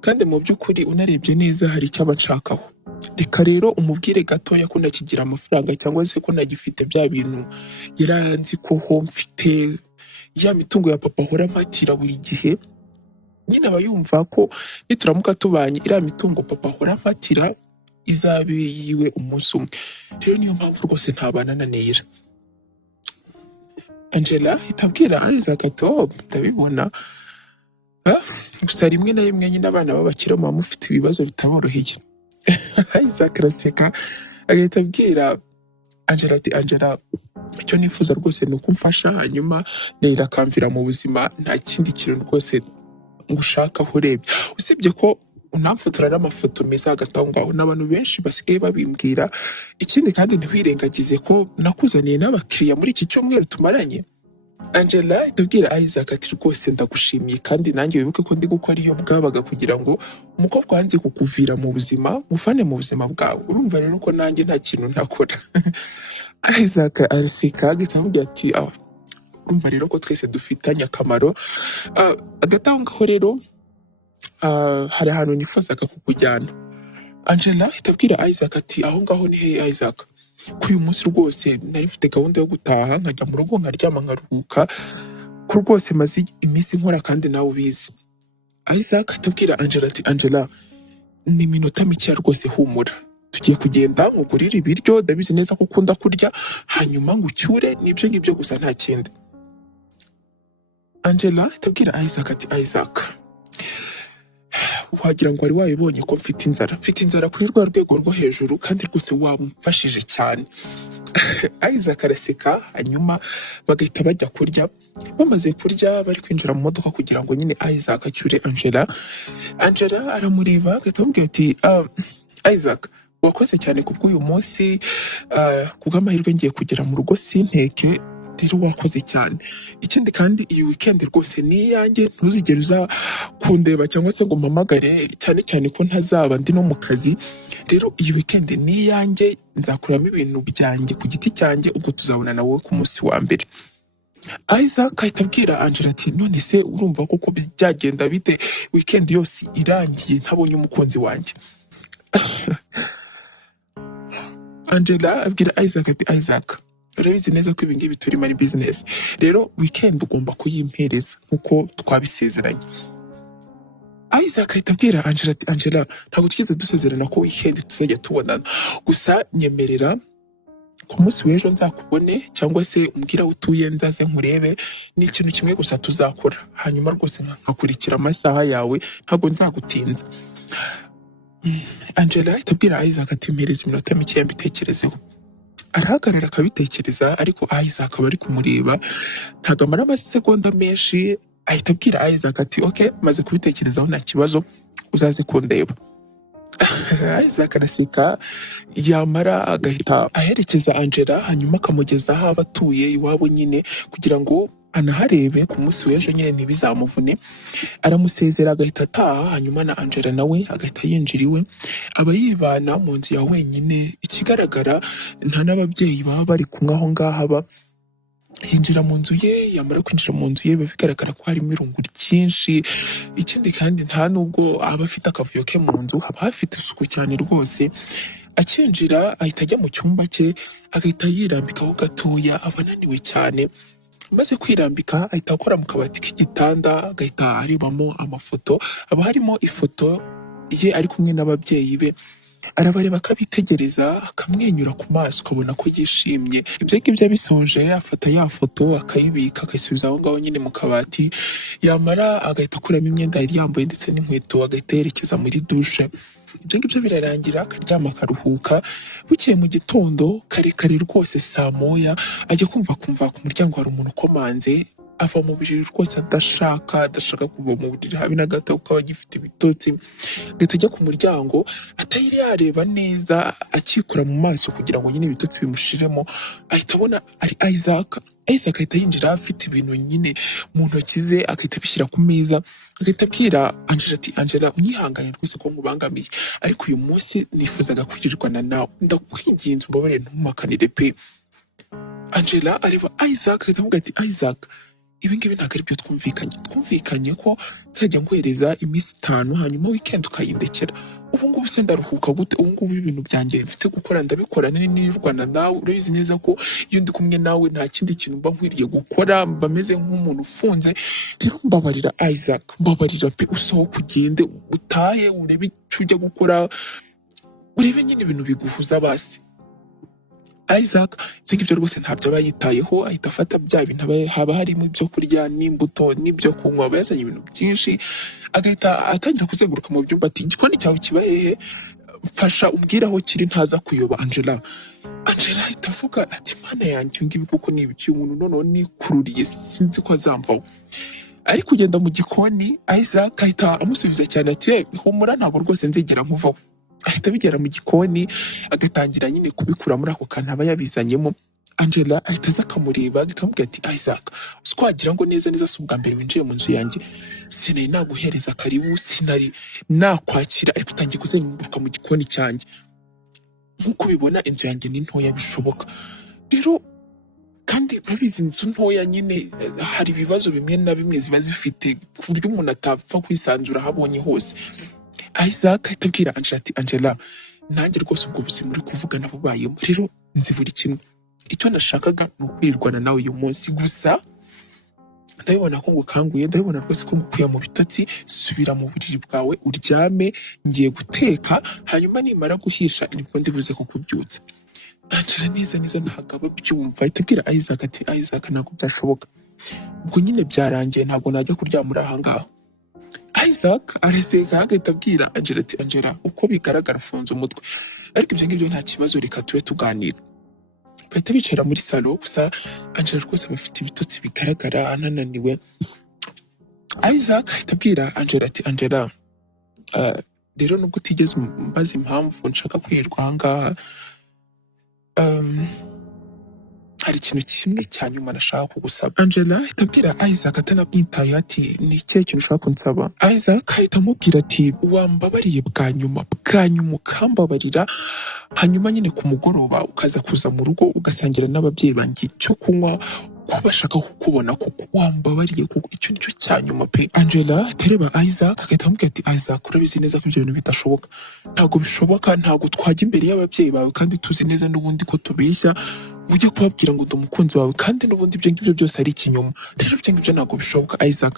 kandi mu by'ukuri unarebye neza hari icyo aba anshakaho. Reka rero umubwire gatoya ko ntakigira amafaranga, cyangwa se ko ntagifite bya bintu yari azi ko ho mfite, ya mitungo ya papa ahora ampatira buri gihe. Nyine aba yumva ko nituramuka tubanye iriya mitungo papa ahora ampatira izabe yiwe umunsi umwe. Rero niyo mpamvu rwose ntabana na Neira. Angela itabwira Isaac ati ndabibona, gusa rimwe na rimwe nyine abana b'abakire muba mufite ibibazo bitaboroheye. Isaac araseka agahita abwira Angela ati Angela, icyo nifuza rwose ni uko umfasha, hanyuma Neira akamvira mu buzima, nta kindi kintu rwose ngushakaho urebye, usibye ko unamfotora n'amafoto meza hagati aho ngaho. N'abantu benshi basigaye babimbwira. Ikindi kandi ntiwirengagize ko nakuzaniye n'abakiriya muri iki cyumweru tumaranye. Angela itabwira Isaac ati rwose ndagushimiye, kandi nanjye wibuke ko ndi gukora iyo bwabaga kugira ngo umukobwa wanze kukuvira mu buzima muvane mu buzima bwawe. Urumva rero ko nanjye nta kintu ntakora. Isaac araseka agahita amubwira ati urumva rero ko twese dufitanye akamaro. Hagati aho ngaho rero hari ahantu nifuzaga kukujyana. Angela itabwira Isaac ati aho ngaho ni he Isaac? Kuri uyu munsi rwose nari mfite gahunda yo gutaha nkajya mu rugo nkaryama nkaruhuka, ko rwose maze iminsi nkora kandi nawe ubizi. Isaac itabwira Angela ati Angela, ni iminota mikeya rwose, humura, tugiye kugenda nkugurire ibiryo, ndabizi neza ko ukunda kurya, hanyuma ngucyure, nibyo ngibyo gusa nta kindi. Angela itabwira Isaac ati Isaac, wagira ngo wari wabibonye ko mfite inzara kuri rwa rwego rwo hejuru, kandi rwose wamfashije cyane. Isaac araseka, hanyuma bagahita bajya kurya. Bamaze kurya bari kwinjira mu modoka kugira ngo nyine Isaac acyure Angela. Angela aramureba agahita amubwira ati Isaac, wakoze cyane kubw'uyu munsi, kubw'amahirwe ngiye kugera mu rugo sinteke, rero wakoze cyane. Ikindi kandi iyi weekend rwose ni iyanjye, ntuzigere uza kundeba cyangwa se ngo mpamagare, cyane cyane ko ntazaba ndi no mu kazi. Rero iyi weekend ni iyanjye, nzakuramo ibintu byanjye ku giti cyanjye, ubwo tuzabona nawe ku munsi wa mbere. Isaac ahita abwira Angela ati none se urumva koko byagenda bite weekend yose irangiye ntabonye umukunzi wanjye? Angela abwira Isaac ati Isaac, urabizi neza ko ibi ngibi turimo ari business, rero weekend ugomba kuyimpereza nk'uko twabisezeranye. Isaac ahita abwira Angela ati Angela, ntabwo twigeze dusezerana ko weekend tuzajya tubonana, gusa nyemerera ku munsi w'ejo nzakubone, cyangwa se umbwira aho utuye nzaze nkurebe, ni ikintu kimwe gusa tuzakora, hanyuma rwose nkakurikira amasaha yawe, ntabwo nzagutinza. Angela ahita abwira Isaac ati mpereza iminota mikeya mbitekerezeho. Arahagarara akabitekereza, ariko Isaac aba ari kumureba, ntabwo amara amasegonda menshi, ahita abwira Isaac ati okay, maze kubitekerezaho nta kibazo, uzaze kundeba. Isaac araseka, yamara agahita aherekeza Angela, hanyuma akamugeza aho aba atuye iwabo nyine, kugira ngo anaharebe ku munsi w'ejo nyine ntibizamuvune. Aramusezera agahita ataha, hanyuma na Angela nawe agahita yinjira iwe, aba yibana mu nzu ya wenyine. Ikigaragara nta n'ababyeyi baba bari kumwe aho ngaho aba. Yinjira mu nzu ye, yamara kwinjira mu nzu ye biba bigaragara ko harimo irungu ryinshi. Ikindi kandi nta nubwo aba afite akavuyo ke mu nzu, haba hafite isuku cyane rwose. Akinjira ahita ajya mu cyumba cye, agahita yirambikaho gatoya, aba ananiwe cyane. Maze kwirambika ahita akora mu kabati k'igitanda, agahita arebamo amafoto. Haba harimo ifoto ye ari kumwe n'ababyeyi be, arabareba akabitegereza akamwenyura ku maso ukabona ko yishimye. Ibyo ngibyo abisoje afata ya foto akayibika akayisubiza aho ngaho nyine mu kabati, yamara agahita akuramo imyenda yari yambaye ndetse n'inkweto agahita yerekeza muri dushe. Ibyo ngibyo birarangira akaryama akaruhuka. Bukeye mu gitondo kare kare rwose saa moya ajya kumva ku muryango hari umuntu ukomanze, ava mu buriri rwose adashaka kuva mu buriri habe na gato kuko aba agifite ibitotsi. Agahita ajya ku muryango atari yareba neza akikura mu maso kugira ngo nyine ibitotsi bimushiremo, ahita abona ari Isaac. Isaac ahita yinjira afite ibintu nyine mu ntoki ze agahita abishyira ku meza, agahita abwira Angela ati Angela unyihangane rwose ko nkubangamiye ariko uyu munsi nifuzaga kwirirwana nawe, ndakwinginze umbabarire ntumpakanire pe. Angela areba Isaac agahita avuga ati Isaac ibi ngibi ntabwo ari byo twumvikanye ko nzajya nguhereza iminsi 5 hanyuma weekend ukayindekera. Ubu ngubu se ndaruhuka gute? Ubu ngubu ibintu byanjye mfite gukora ndabikora nirwana nawe, urabizi neza ko iyo ndi kumwe nawe nta kindi kintu mba nkwiriye gukora, mba meze nk'umuntu ufunze. Rero mbabarira Isaac, mbabarira pe, usohoke ugende utahe urebe icyo ujya gukora, urebe nyine ibintu biguhuza basi. Isaac ibyo ngibyo rwose ntabyo aba yitayeho, ahita afata bya bintu haba harimo ibyo kurya n'imbuto n'ibyo kunywa, aba yazanye ibintu byinshi, agahita atangira kuzenguruka mu byumba ati igikoni cyawe kiba hehe, mfasha umbwire aho kiri ntaza kuyoba. Angela ahita avuga ati mana yanjye ibi ngibi kuko ni ibiki, umuntu noneho nikururiye sinzi ko azamvaho. Ari kugenda mu gikoni Isaac ahita amusubiza cyane ati humura ntabwo rwose nzigera nkuvaho. Ahita abigera mu gikoni agatangira nyine kubikura muri ako kantu aba yabizanyemo. Angela ahita aza akamureba agahita amubwira ati Isaac twagira ngo neza si ubwa mbere winjiye mu nzu yanjye, sinari naguhereza karibu, sinari nakwakira ariko utangiye kuzenguruka mu gikoni cyanjye. Nk'uko ubibona inzu yanjye ni ntoya bishoboka, rero kandi urabizi inzu ntoya nyine hari ibibazo bimwe na bimwe ziba zifite ku buryo umuntu atapfa kwisanzura aho abonye hose. Isaac ahita abwira Angela ati Angela nanjye rwose ubwo buzima uri kuvuga nabubayemo, rero nzi buri kimwe, icyo nashakaga ni ukwirirwana nawe uyu munsi gusa ndabibona ko ngukanguye, ndabibona rwose ko ngukuye mu bitotsi, subira mu buriri bwawe uryame, ngiye guteka hanyuma nimara guhisha nibwo ndibuze kukubyutsa. Angela neza ntabwo aba abyumva, ahita abwira Isaac ati Isaac ntabwo byashoboka, ubwo nyine byarangiye ntabwo najya kuryama uri aha ngaha. Isaac araseka agahita abwira Angela ati Angela uko bigaragara afunze umutwe, ariko ibyo ngibyo nta kibazo reka tube tuganira. Bahita bicara muri salo, gusa Angela rwose aba afite ibitotsi bigaragara anananiwe. Isaac ahita abwira Angela ati Angela rero nubwo utigeze umbaza impamvu nshaka kwirirwa aha ngaha, hari ikintu kimwe cya nyuma nashaka kugusaba. Angela ahita abwira Isaac atanamwitayeho ati ni ikihe kintu ushaka kunsaba? Isaac ahita amubwira ati wambabariye bwa nyuma ukambabarira, hanyuma nyine ku mugoroba ukaza kuza mu rugo ugasangira n'ababyeyi banjye icyo kunywa, kuba bashaka kukubona kuko wambabariye kuko icyo nicyo cya nyuma pe. Angela atereba Isaac agahita amubwira ati Isaac urabizi neza ko ibyo bintu bidashoboka, ntabwo bishoboka, ntabwo twajya imbere y'ababyeyi bawe kandi tuzi neza n'ubundi ko tubeshya, ujye kubabwira ngo ndi umukunzi wawe kandi n'ubundi ibyo ngibyo byose ari ikinyoma. Rero ibyo ngibyo ntabwo bishoboka Isaac,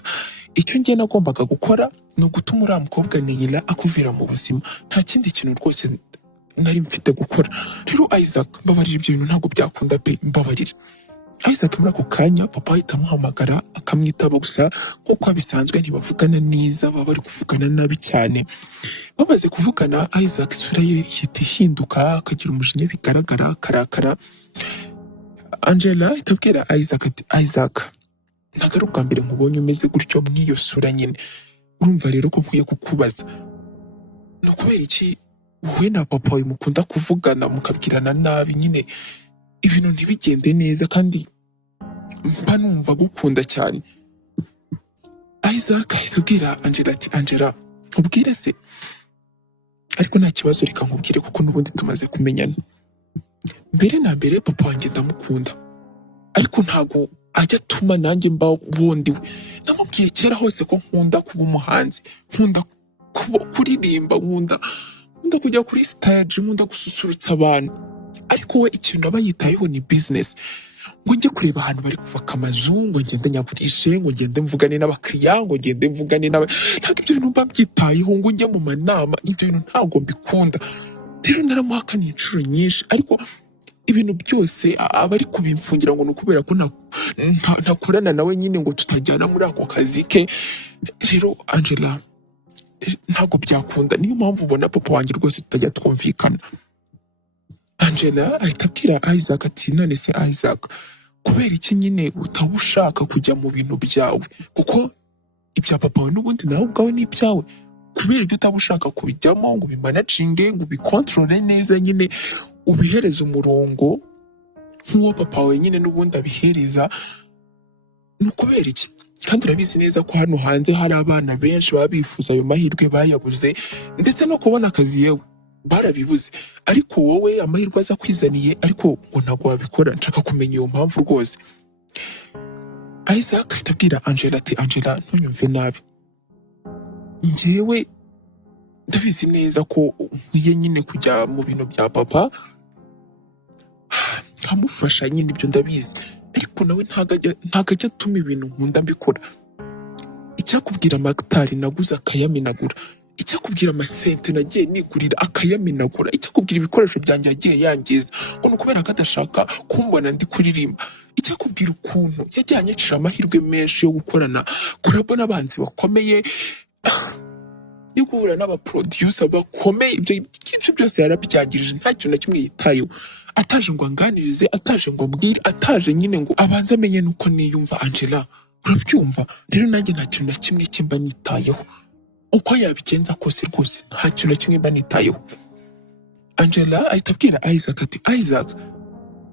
icyo ngiye nagombaga gukora ni ugutuma uriya mukobwa Niyila akuvira mu buzima, nta kindi kintu rwose nari mfite gukora. Rero Isaac mbabarira, ibyo bintu ntabwo byakunda pe, mbabarira. Isaac muri ako kanya papa ahita amuhamagara akamwitaba, gusa nk'uko bisanzwe ntibavugana neza, baba bari kuvugana nabi cyane. Bamaze kuvugana Isaac isura ye ihita ihinduka akagira umujinya bigaragara akarakara. Angela ahita abwira Isaac ati Isaac ntabwo ari ubwa mbere nkubonye umeze gutyo mw'iyo sura nyine, urumva rero ko nkwiye kukubaza ni ukubera iki wowe na papa wawe mukunda kuvugana mukabwirana nabi, nyine ibintu ntibigende neza kandi mba numva gukunda cyane. Isaac ahita abwira Angela ati Angela nkubwire se? Ariko nta kibazo reka nkubwire kuko n'ubundi tumaze kumenyana. Mbere na mbere papa wanjye ndamukunda, ariko ntabwo ajya atuma nanjye mba wundi we. Namubwiye kera hose ko nkunda kuba umuhanzi, nkunda kuririmba, nkunda kujya kuri stage, nkunda gususurutsa abantu, ariko we ikintu aba yitayeho ni business. Ngo njye kureba ahantu bari kubaka amazu, ngo ngende nyagurishe, ngo ngende mvugane n'abakiriya, ngo ngende mvugane ntabwo ibyo bintu mba byitayeho, ngo njye mu manama, ibyo bintu ntabwo mbikunda. rero naramuhakaniye inshuro nyinshi ariko ibintu byose aba ari kubimfungira ngo ni ukubera ko ntakorana nawe nyine ngo tutajyana muri ako kazi ke. Rero Angela, ntabwo byakunda, niyo mpamvu ubona papa wanjye rwose tutajya twumvikana. Angela ahita abwira Isaac ati none se Isaac, kubera iki nyine utaba ushaka kujya mu bintu byawe, kuko ibya papa we n'ubundi nawe ubwawe ni ibyawe, kubera ibyo utaba ushaka kubijyamo ngo ubimanaginge ngo ubikontorore neza nyine ubihereza umurongo nk'uwo papa we nyine n'ubundi abihereza, ni ukubera iki? Kandi urabizi neza ko hano hanze hari abana benshi baba bifuza ayo mahirwe bayabuze, ndetse no kubona akazi yewe barabibuze, ariko wowe amahirwe aza kwizaniye ariko ngo ntabwo wabikora. Nshaka kumenya iyo mpamvu rwose. Isaac ahita abwira Angela ati Angela, ntunyumve nabi, njyewe ndabizi neza ko nkwiye nyine kujya mu bintu bya papa nkamufasha nyine, ibyo ndabizi, ariko nawe ntago ajya atuma ibintu nkunda mbikora. Icyakubwira amagitari naguze akayamenagura, icyakubwira amasente nagiye nigurira akayamenagura, icyakubwira ibikoresho byanjye yagiye yangiza ngo ni ukubera ko adashaka kumbona ndi kuririmba, icyakubwira ukuntu yagiye anyicira amahirwe menshi yo gukorana kurabo n'abanzi bakomeye yo guhura n'abaproducer bakomeye. Ibyo byose yarabyangirije, nta kintu na kimwe yitayeho, ataje ngo anganirize, ataje ngo ambwire, ataje nyine ngo abanze amenye nuko niyumva. Angela, urabyumva? Rero nanjye nta kintu na kimwe kimba nitayeho, uko yabigenza kose rwose nta kintu na kimwe mba nitayeho. Angela ahita abwira Isaac ati Isaac,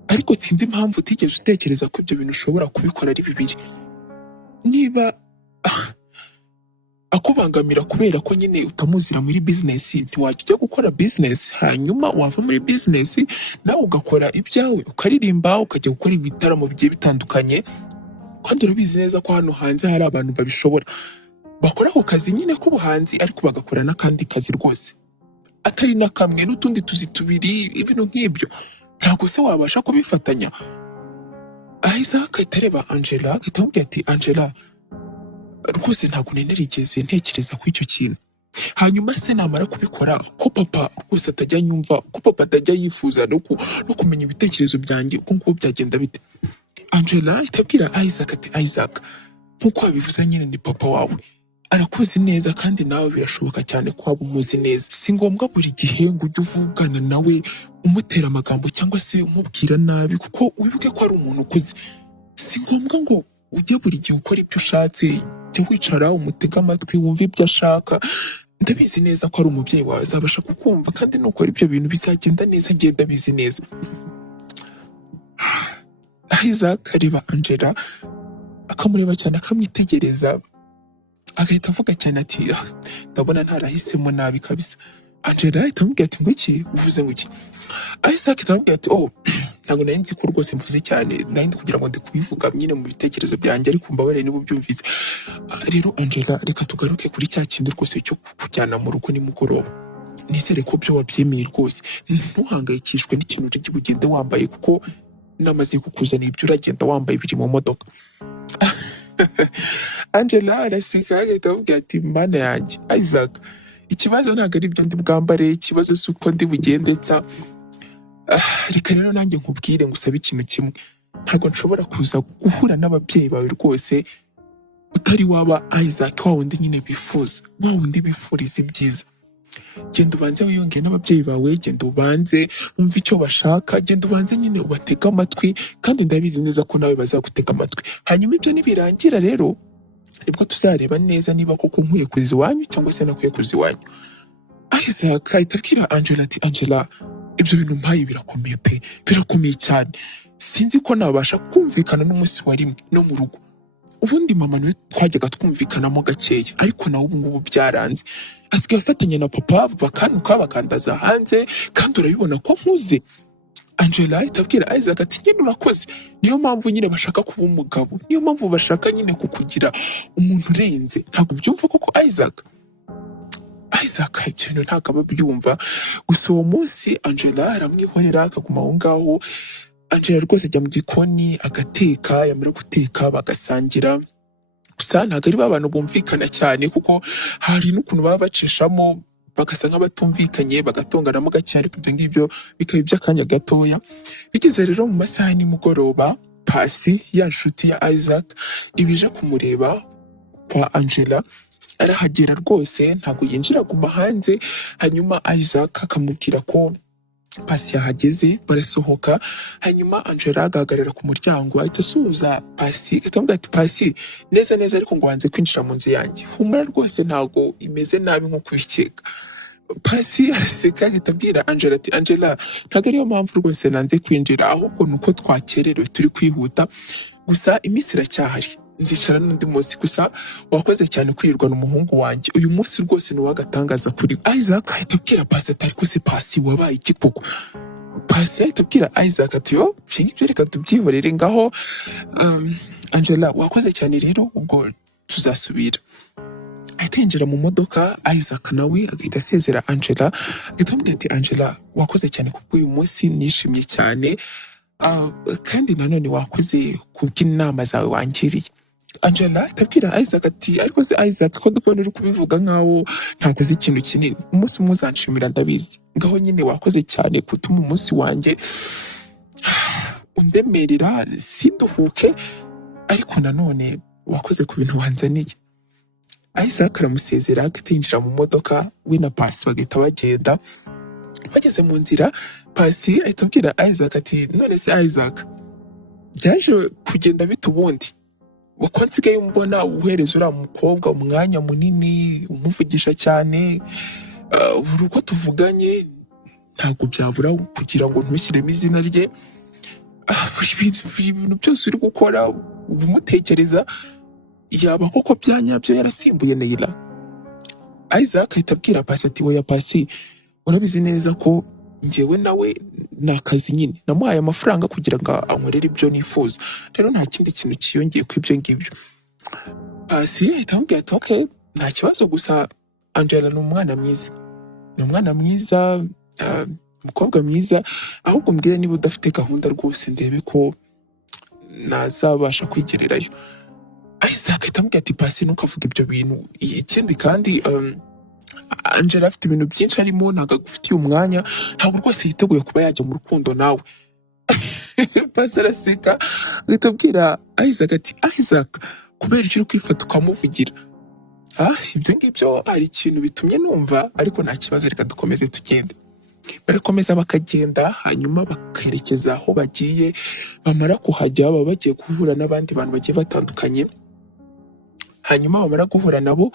ariko sinzi impamvu utigeze utekereza ko ibyo bintu ushobora kubikora ari bibiri. Niba akubangamira kubera ko nyine utamuzira muri business, ntiwajya ujya gukora business hanyuma wava muri business nawe ugakora ibyawe, ukaririmba, ukajya gukora ibitaramo bigiye bitandukanye. Kandi urabizi neza ko hano hanze hari abantu babishobora, bakora ako kazi nyine k'ubuhanzi ariko bagakora n'akandi kazi rwose atari na kamwe, n'utundi tuzi tubiri, ibintu nk'ibyo. Ntabwo se wabasha kubifatanya? Isaac ahita areba Angela ahita amubwira ati Angela, rwose ntabwo narigeze ntekereza ku icyo kintu. Hanyuma se namara kubikora ko papa rwose atajya nyumva, ko papa atajya yifuza no kumenya ibitekerezo byanjye, uko nguko byagenda bite? Angela ahita abwira Isaac ati Isaac, nk'uko wabivuze nyine ni papa wawe, arakuzi neza kandi nawe birashoboka cyane ko waba umuzi neza. Si ngombwa buri gihe ngo ujye uvugana nawe umutera amagambo cyangwa se umubwira nabi, kuko wibuke ko ari umuntu ukuze. Si ngombwa ngo ujye buri gihe ukora ibyo ushatse, jya wicara umutega amatwi wumve ibyo ashaka. Ndabizi neza ko ari umubyeyi wawe, azabasha kukumva, kandi nukora ibyo bintu bizagenda neza, ngenda bizi neza. Isaac areba Angela akamureba cyane, akamwitegereza, agahita avuga cyane ati ndabona ntarahisemo nabi kabisa. Angela ahita amubwira ati ngwiki uvuze ngwiki? Isaac ahita amubwira ati ntabwo nari nzi ko rwose mvuze cyane, nari ndi kugira ngo ndi kubivuga nyine mu bitekerezo byanjye, ariko mbabarire niba ubyumvise. Rero Angela, reka tugaruke kuri cya kindi rwose cyo kujyana mu rugo nimugoroba. Nizere ko byo wabyemeye rwose, ntuhangayikishwe n'ikintu uri bugende wambaye, kuko namaze kukuzanira ibyo uragenda wambaye biri mu modoka. Angela araseka agahita amubwira ati mana yanjye Isaac, ikibazo ntabwo ari ibyo ndi bwambare, ikibazo si uko ndi bugende nsa. Reka rero nanjye nkubwire ngo usabe ikintu kimwe, ntabwo nshobora kuza guhura n'ababyeyi bawe rwose utari waba Isaac, wa wundi nyine bifuza, wa wundi bifuriza ibyiza. Genda ubanze wiyongere n'ababyeyi bawe, genda ubanze wumve icyo bashaka, genda ubanze nyine ubatega amatwi, kandi ndabizi neza ko nawe bazagutega amatwi. Hanyuma ibyo nibirangira rero nibwo tuzareba neza niba koko nkwiye kuza iwanyu cyangwa se nakwiye kuza iwanyu. Isaac ahita abwira Angela ati Angela, ibyo bintu mpaye birakomeye pe, birakomeye cyane, sinzi ko nabasha kumvikana n'umunsi wa rimwe no mu rugo. Ubundi mama niwe twajyaga twumvikanamo gakeya, ariko nawe ubu ngubu byaranze, asigaye afatanya na papa bakanuka bakandaza hanze, kandi urabibona ko nkuze. Angela ahita abwira Isaac ati nyine urakoze, niyo mpamvu nyine bashaka kuba umugabo, niyo mpamvu bashaka nyine kukugira umuntu urenze. Ntabwo byumva koko Isaac? Isaac ikintu ntabwo aba abyumva. Gusa uwo munsi Angela aramwihorera akaguma aho ngaho. Angela rwose ajya mu gikoni agateka, yamara guteka bagasangira. Gusa ntabwo ari ba bantu bumvikana cyane, kuko hari n'ukuntu baba bacishamo bagasa nk'abatumvikanye bagatonganamo gake, ariko ibyo ngibyo bikaba iby'akanya gatoya. Bigeze rero mu masaha ya nimugoroba, Pasi ya nshuti ya Isaac ibije kumureba kwa Angela, arahagera rwose ntabwo yinjira aguma hanze. Hanyuma Isaac akamubwira ko Pasi yahageze, barasohoka. Hanyuma Angela agahagarara ku muryango ahita asuhuza Pasi, akamubwira ati Pasi, neza neza ariko ngo wanze kwinjira mu nzu yanjye, humura rwose ntabwo imeze nabi nk'uko ubikeka. Pasi araseka ahita abwira Angela ati Angela, ntabwo ariyo mpamvu rwose nanze kwinjira, ahubwo ni uko twakererewe turi kwihuta, gusa iminsi iracyahari, nzicara n'undi munsi, gusa wakoze cyane kwirirwana umuhungu wanjye, uyu munsi rwose ni uw'agatangaza kuri we. Isaac ahita abwira Pasi ati ariko se Pasi wabaye iki koko? Pasi ahita abwira Isaac ati yo ibyo ngibyo reka tubyihorere ngaho. Angela wakoze cyane rero, ubwo tuzasubira. Ahita yinjira mu modoka, Isaac nawe agahita asezera Angela, agahita amubwira ati Angela wakoze cyane kubw'uyu munsi, nishimye cyane, kandi nanone wakoze kubw'inama zawe wangiriye. Angela ahita abwira Isaac ati ariko se Isaac ko dukubona uri kubivuga nkaho ntakoze ikintu kinini, umunsi umwe uzanshimira ndabizi, ngaho nyine wakoze cyane gutuma umunsi wanjye undemerera sinduhuke, ariko nanone wakoze ku bintu wanzaniye. Isaac aramusezera, agahita yinjira mu modoka, we na Pasi bagahita bagenda. Bageze mu nzira, Pasi ahita abwira Isaac ati none se Isaac, byaje kugenda bite ubundi? Uko nsigaye mbona uhereza uriya mukobwa umwanya munini, umuvugisha cyane, buri uko tuvuganye ntabwo byabura kugira ngo ntushyiremo izina rye, buri bintu byose uri gukora uba umutekereza, yaba koko bya nyabyo yarasimbuye Neila. Isaac ahita abwira Pasi ati oya Pasi, urabizi neza ko njyewe nawe ni akazi nyine, namuhaye amafaranga kugira ngo ankorere ibyo nifuza, rero nta kindi kintu kiyongeye ku ibyo ngibyo. Pasi ahita amubwira ati okay nta kibazo, gusa Angela ni umwana mwiza, ni umwana mwiza, umukobwa mwiza, ahubwo mbwira niba udafite gahunda rwose ndebe ko nazabasha kwigererayo. Isaac ahita amubwira ati Pasi ntukavuge ibyo bintu, ikindi kandi Angela afite ibintu byinshi arimo, ntabwo agufitiye umwanya, ntabwo rwose yiteguye kuba yajya mu rukundo nawe. Pasi araseka agahita abwira Isaac ati Isaac kubera icyo uri kwifata ukamuvugira, ibyo ngibyo hari ikintu bitumye numva, ariko nta kibazo reka dukomeze tugende. Barakomeza bakagenda, hanyuma bakerekeza aho bagiye. Bamara kuhajya baba bagiye guhura n'abandi bantu bagiye batandukanye, hanyuma bamara guhura nabo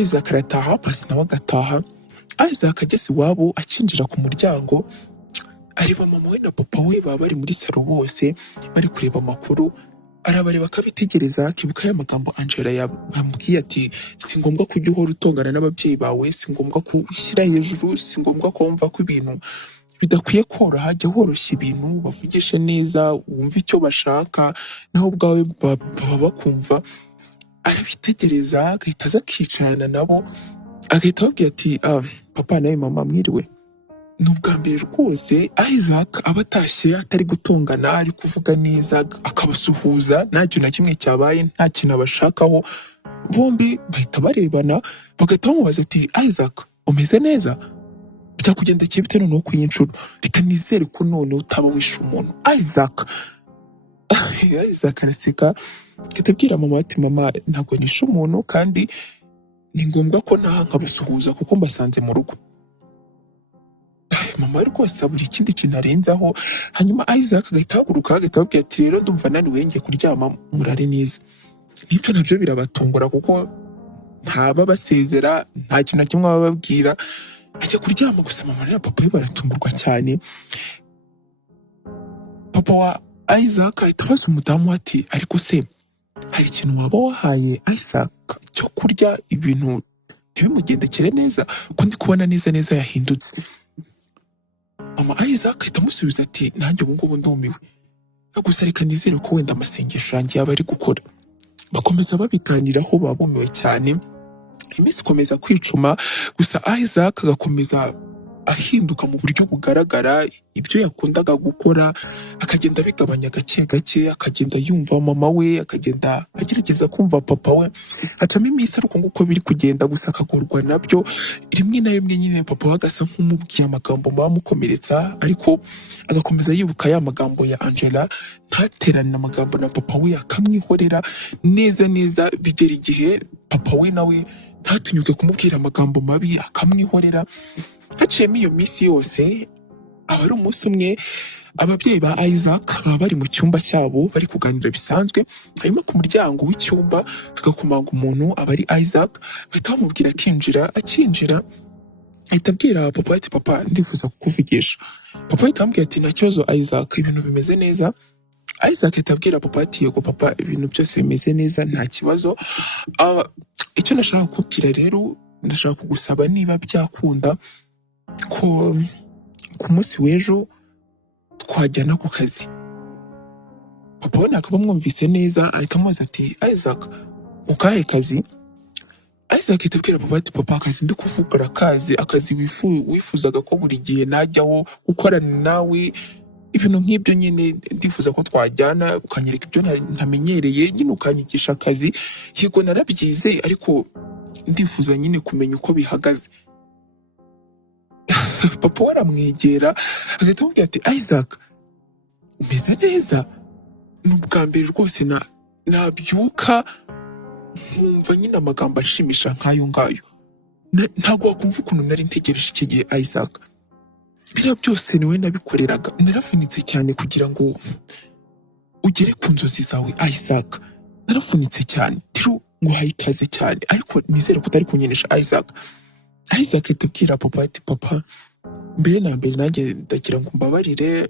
Isaac arataha, Pasi nawe agataha. Isaac ageze iwabo, akinjira ku muryango areba mama we na papa we baba bari muri salo bose bari kureba amakuru, arabareba akabitegereza, akibuka ya magambo Angela yambwiye ati si ngombwa kujya uhora utongana n'ababyeyi bawe, si ngombwa gushyira hejuru, si ngombwa kumva ko ibintu bidakwiye koroha, jya woroshya ibintu, bavugishe neza, wumve icyo bashaka, naho ubwawe baba bakumva. Arabitegereza agahita aza akicarana nabo, agahita ababwira ati papa nawe mama mwiriwe. Ni ubwa mbere rwose Isaac aba atashye atari gutongana, ari kuvuga neza, akabasuhuza, nta kintu na kimwe cyabaye, nta kintu abashakaho. Bombi bahita barebana, bagahita bamubaza ati Isaac umeze neza, byakugendekeye bite noneho ku y'inshuro? Reka nizere ko none utaba wishe umuntu. Isaac araseka agahita abwira mama ati mama ntabwo nishe umuntu, kandi ni ngombwa ko ntaha nkabasuhuza kuko mbasanze mu rugo. Mama rwose abura ikindi kintu arenzaho. Hanyuma Isaac agahita ahaguruka, agahita ababwira ati rero ndumva naniwe ngiye kuryama, murare neza. Nibyo nabyo birabatungura kuko ntaba basezera, nta kintu na kimwe bababwira, ajya kuryama. Gusa mama na papa we baratungurwa cyane. Papa wa Isaac ahita abaza umudamu ati ariko se hari ikintu waba wahaye Isaac cyo kurya ibintu ntibimugendekere neza, ko ndi kubona neza neza yahindutse? Mama Isaac ahita amusubiza ati nanjye ubu ngubu ndumiwe, gusa reka nizere ko wenda amasengesho yanjye yaba ari gukora. Bakomeza babiganiraho, baba bumiwe cyane, iminsi ikomeza kwicuma, gusa Isaac agakomeza ahinduka mu buryo bugaragara. Ibyo yakundaga gukora akagenda abigabanya gake gake, akagenda yumva mama we, akagenda agerageza kumva papa we. Hacamo iminsi ari uko nguko biri kugenda, gusa akagorwa nabyo. Rimwe na rimwe nyine papa we agasa nk'umubwiye amagambo bamukomeretsa, ariko agakomeza yibuka ya magambo ya Angela, ntaterane amagambo na papa we, akamwihorera neza neza. Bigera igihe papa we nawe ntatinyuke kumubwira amagambo mabi, akamwihorera. Haciyemo iyo minsi yose, aba ari umunsi umwe ababyeyi ba Isaac baba bari mu cyumba cyabo bari kuganira bisanzwe, hanyuma ku muryango w'icyumba hagakomanga umuntu. aba ari Isaac, bahita bamubwira akinjira. Akinjira ahita abwira papa ati papa ndifuza kukuvugisha. Papa ahita amubwira ati nta kibazo Isaac, ibintu bimeze neza. Isaac ahita abwira papa ati yego papa, ibintu byose bimeze neza nta kibazo. Icyo nashaka kukubwira rero, ndashaka kugusaba niba byakunda ko ku munsi w'ejo twajyana ku kazi. Papa we ntakaba amwumvise neza, ahita amubaza ati Isaac mu kahe kazi? Isaac ahita abwira papa ati papa, akazi ndi kuvuga arakazi, akazi wifuzaga ko buri gihe najyaho gukorana nawe, ibintu nk'ibyo nyine. Ndifuza ko twajyana ukanyereka ibyo ntamenyereye, nyine ukanyigisha akazi. Yego narabyize, ariko ndifuza nyine kumenya uko bihagaze. Papa we aramwegera agahita amubwira ati Isaac umeze neza? Ni ubwa mbere rwose nabyuka nkumva nyine amagambo ashimisha nk'ayo ngayo. Ntabwo wakumva ukuntu nari ntegereje iki gihe Isaac. Biriya byose niwe nabikoreraga, naravunitse cyane kugira ngo ugere ku nzozi zawe Isaac. Naravunitse cyane, rero nguhaye ikaze cyane, ariko nizere ko utari kunyinisha Isaac. Isaac ahita abwira papa ati papa, mbere na mbere nanjye ndagira ngo mbabarire,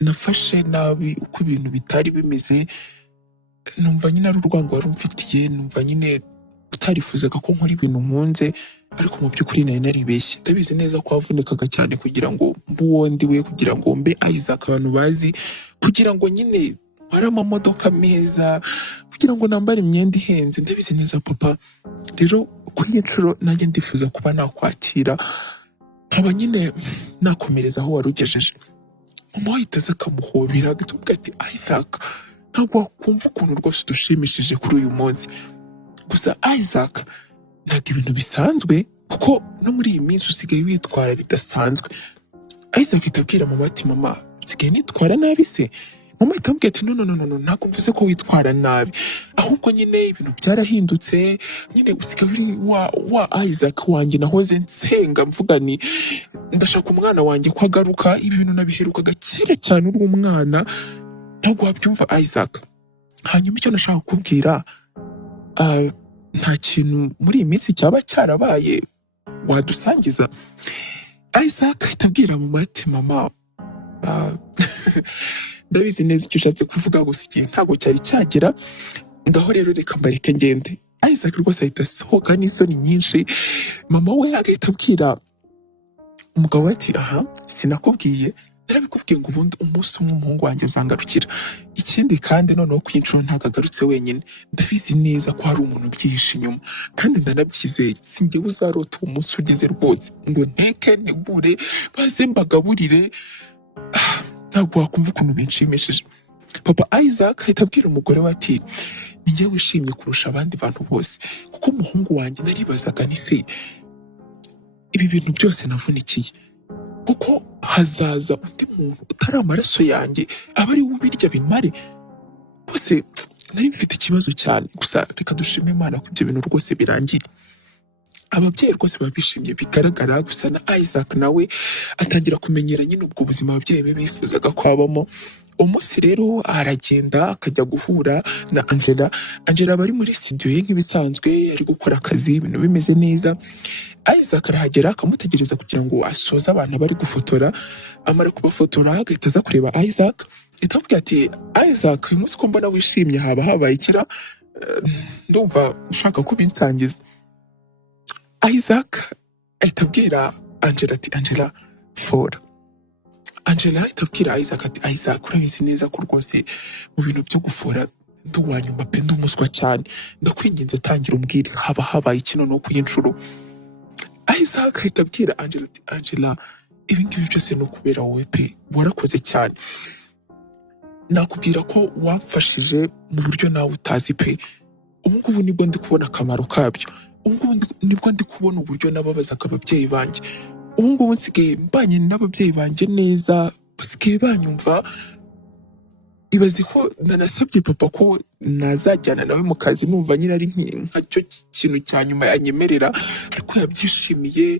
nafashe nabi uko ibintu bitari bimeze. Numva nyine ari urwango wari umfitiye, numva nyine utarifuzaga ko nkora ibintu nkunze, ariko mu by'ukuri nari naribeshye. Ndabizi neza ko wavunikaga cyane kugira ngo mbe uwo ndiwe, kugira ngo mbe Isaac abantu bazi, kugira ngo nyine ntware amamodoka meza, kugira ngo nambare imyenda ihenze. Ndabizi neza papa, rero kuri iyi nshuro nanjye ndifuza kuba nakwakira, nkaba nyine nakomereza aho wari ugejeje. Mama wahita aza akamuhobera agahita amubwira ati Isaac ntabwo wakumva ukuntu rwose udushimishije kuri uyu munsi. Gusa Isaac ntabwo ibintu bisanzwe, kuko no muri iyi minsi usigaye witwara bidasanzwe. Isaac ahita abwira mama ati mama usigaye nitwara nabi se? Mama ahita amubwira ati no, ntabwo mvuze ko witwara nabi, ahubwo nyine ibintu byarahindutse. Nyine usigaye uri wa Isaac wanjye nahoze nsenga mvuga ni ndashaka umwana wanjye ko agaruka. Ibi bintu nabiherukaga kera cyane uri umwana, ntabwo wabyumva Isaac. Hanyuma icyo nashaka kukubwira, nta kintu muri iyi minsi cyaba cyarabaye wadusangiza? Isaac ahita abwira mama ati mama, ndabizi neza icyo ushatse kuvuga, gusa igihe ntabwo cyari cyagera, ngaho rero reka mbareke ngende. Isaac rwose ahita asohoka n'isoni nyinshi. Mama we agahita abwira umugabo we ati aha sinakubwiye, narabikubwiye ngo ubundi umunsi umwe umuhungu wanjye azangarukira. Ikindi kandi noneho ku inshuro ntabwo agarutse wenyine, ndabizi neza ko hari umuntu ubyihishe inyuma, kandi ndanabyizeye. Sinjyewe uzarota uwo munsi ugeze rwose ngo nteke ntegure baze mbagaburire. Ntabwo wakumva ukuntu binshimishije. Papa Isaac ahita abwira umugore we ati ninjye wishimye kurusha abandi bantu bose, kuko umuhungu wanjye naribazaga ni se ibi bintu byose navunikiye, kuko hazaza undi muntu utari amaraso yanjye aba ari we ubirya bimare. Bose nari mfite ikibazo cyane, gusa reka dushime Imana ko ibyo bintu rwose birangiye. Ababyeyi rwose baba bishimye bigaragara, gusa na Isaac nawe atangira kumenyera nyine ubwo buzima ababyeyi be bifuzaga kwabamo. Umunsi rero aragenda akajya guhura na Angela. Angela bari muri studio ye nk'ibisanzwe, ari gukora akazi, ibintu bimeze neza. Isaac arahagera akamutegereza kugira ngo asoze abantu bari gufotora. Amara kubafotora agahita aza kureba Isaac, ahita amubwira ati Isaac uyu munsi ko mbona wishimye, haba habaye ikira? Ndumva ushaka kubinsangiza. Isaac ahita abwira Angela ati Angela fora. Angela ahita abwira Isaac ati Isaac urabizi neza ko rwose mu bintu byo gufora ndi uwanyuma pe, ndi umuswa cyane, ndakwinginze tangira umbwire haba habaye iki noneho ku y'inshuro. Isaac ahita abwira Angela ati Angela ibi ngibi byose ni ukubera wowe pe warakoze cyane, nakubwira ko wamfashije mu buryo nawe utazi pe, ubu ngubu nibwo ndi kubona akamaro kabyo, ubu ngubu nibwo ndi kubona uburyo nababazaga ababyeyi banjye, ubu ngubu nsigaye mbanye n'ababyeyi banjye neza, basigaye banyumva. Ibaze ko nanasabye papa ko nazajyana nawe mu kazi numva nyine ari nkacyo kintu cya nyuma yanyemerera, ariko yabyishimiye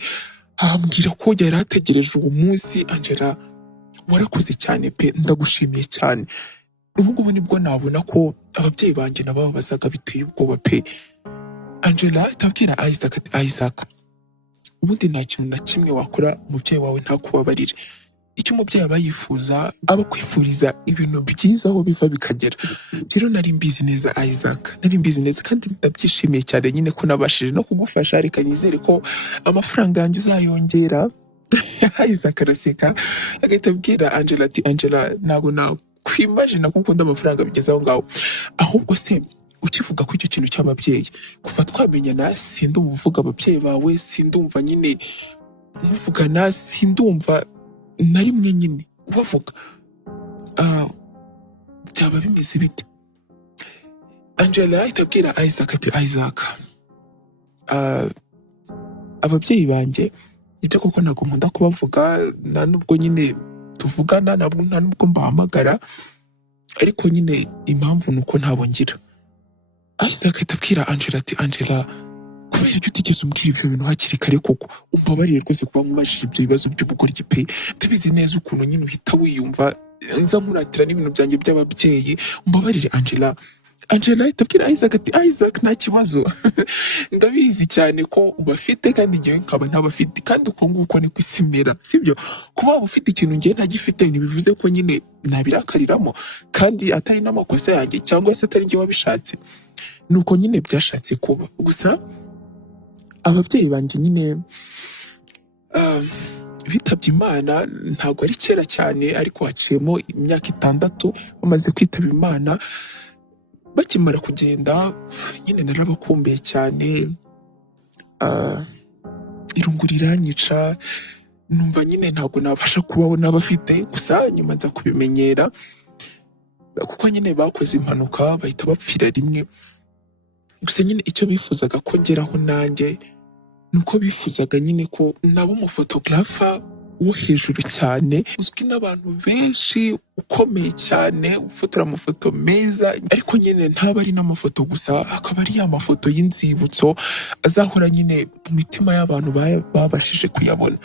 ambwira ko yari ategereje uwo munsi. Angela warakoze cyane pe, ndagushimiye cyane. Ubu ngubu nibwo nabona ko ababyeyi banjye nababazaga biteye ubwoba pe. Angela itabwira Isaac ati Isaac ubundi nta kintu na kimwe wakora umubyeyi wawe ntakubabarire, icyo umubyeyi aba yifuza aba kwifuriza ibintu byiza aho biva bikagera. Rero nari mbizi neza Isaac, nari mbizi neza kandi ndabyishimiye cyane nyine ko nabashije no kugufasha, reka nizere ko amafaranga yanjye uzayongera. Isaac araseka agahita abwira Angela ati Angela ntabwo nakwimagina ko ukunda amafaranga bigeze aho ngaho, ahubwo se ukivuga ko icyo kintu cy'ababyeyi kuva twamenyana sindumva uvuga ababyeyi bawe, sindumva nyine muvugana, sindumva na rimwe nyine ubavuga. Byaba bimeze bite? Angela ahita abwira Isaac ati Isaac ababyeyi banjye ibyo koko ntabwo nkunda kubavuga, nta nubwo nyine tuvugana, nta nubwo mbahamagara, ariko nyine impamvu ni uko ntabo ngira. Isaac ahita abwira Angela ati Angela kubera ibyo utigeze umbwira ibyo bintu hakiri kare koko, umbabarire rwose kuba nkubajije ibyo bibazo by'ubugoryi pe, ndabizi neza ukuntu nyine uhita wiyumva nza nkuratira n'ibintu byanjye by'ababyeyi, umbabarire Angela. Angela ahita abwira Isaac ati Isaac nta kibazo ndabizi cyane ko ubafite kandi njyewe nkaba ntabafite, kandi uko nguko niko isi imera, sibyo? Kuba waba ufite ikintu njyewe ntagifite ntibivuze ko nyine nabirakariramo, kandi atari n'amakosa yanjye cyangwa se atari njye wabishatse, nuko nyine byashatse kuba. Gusa ababyeyi banjye nyine bitabye Imana ntabwo ari kera cyane, ariko haciyemo imyaka 6 bamaze kwitaba Imana. Bakimara kugenda nyine narabakumbuye cyane, irungu riranyica, numva nyine ntabwo nabasha kubaho n'abafite. Gusa nyuma nza kubimenyera kuko nyine bakoze impanuka bahita bapfira rimwe. Gusa nyine icyo bifuzaga ko ngeraho nanjye nuko bifuzaga nyine ko naba umufotogarafa wo hejuru cyane, uzwi n'abantu benshi, ukomeye cyane, ufotora amafoto meza, ariko nyine ntaba ari n'amafoto gusa, akaba ari ya mafoto y'inzibutso azahora nyine mu mitima y'abantu babashije kuyabona.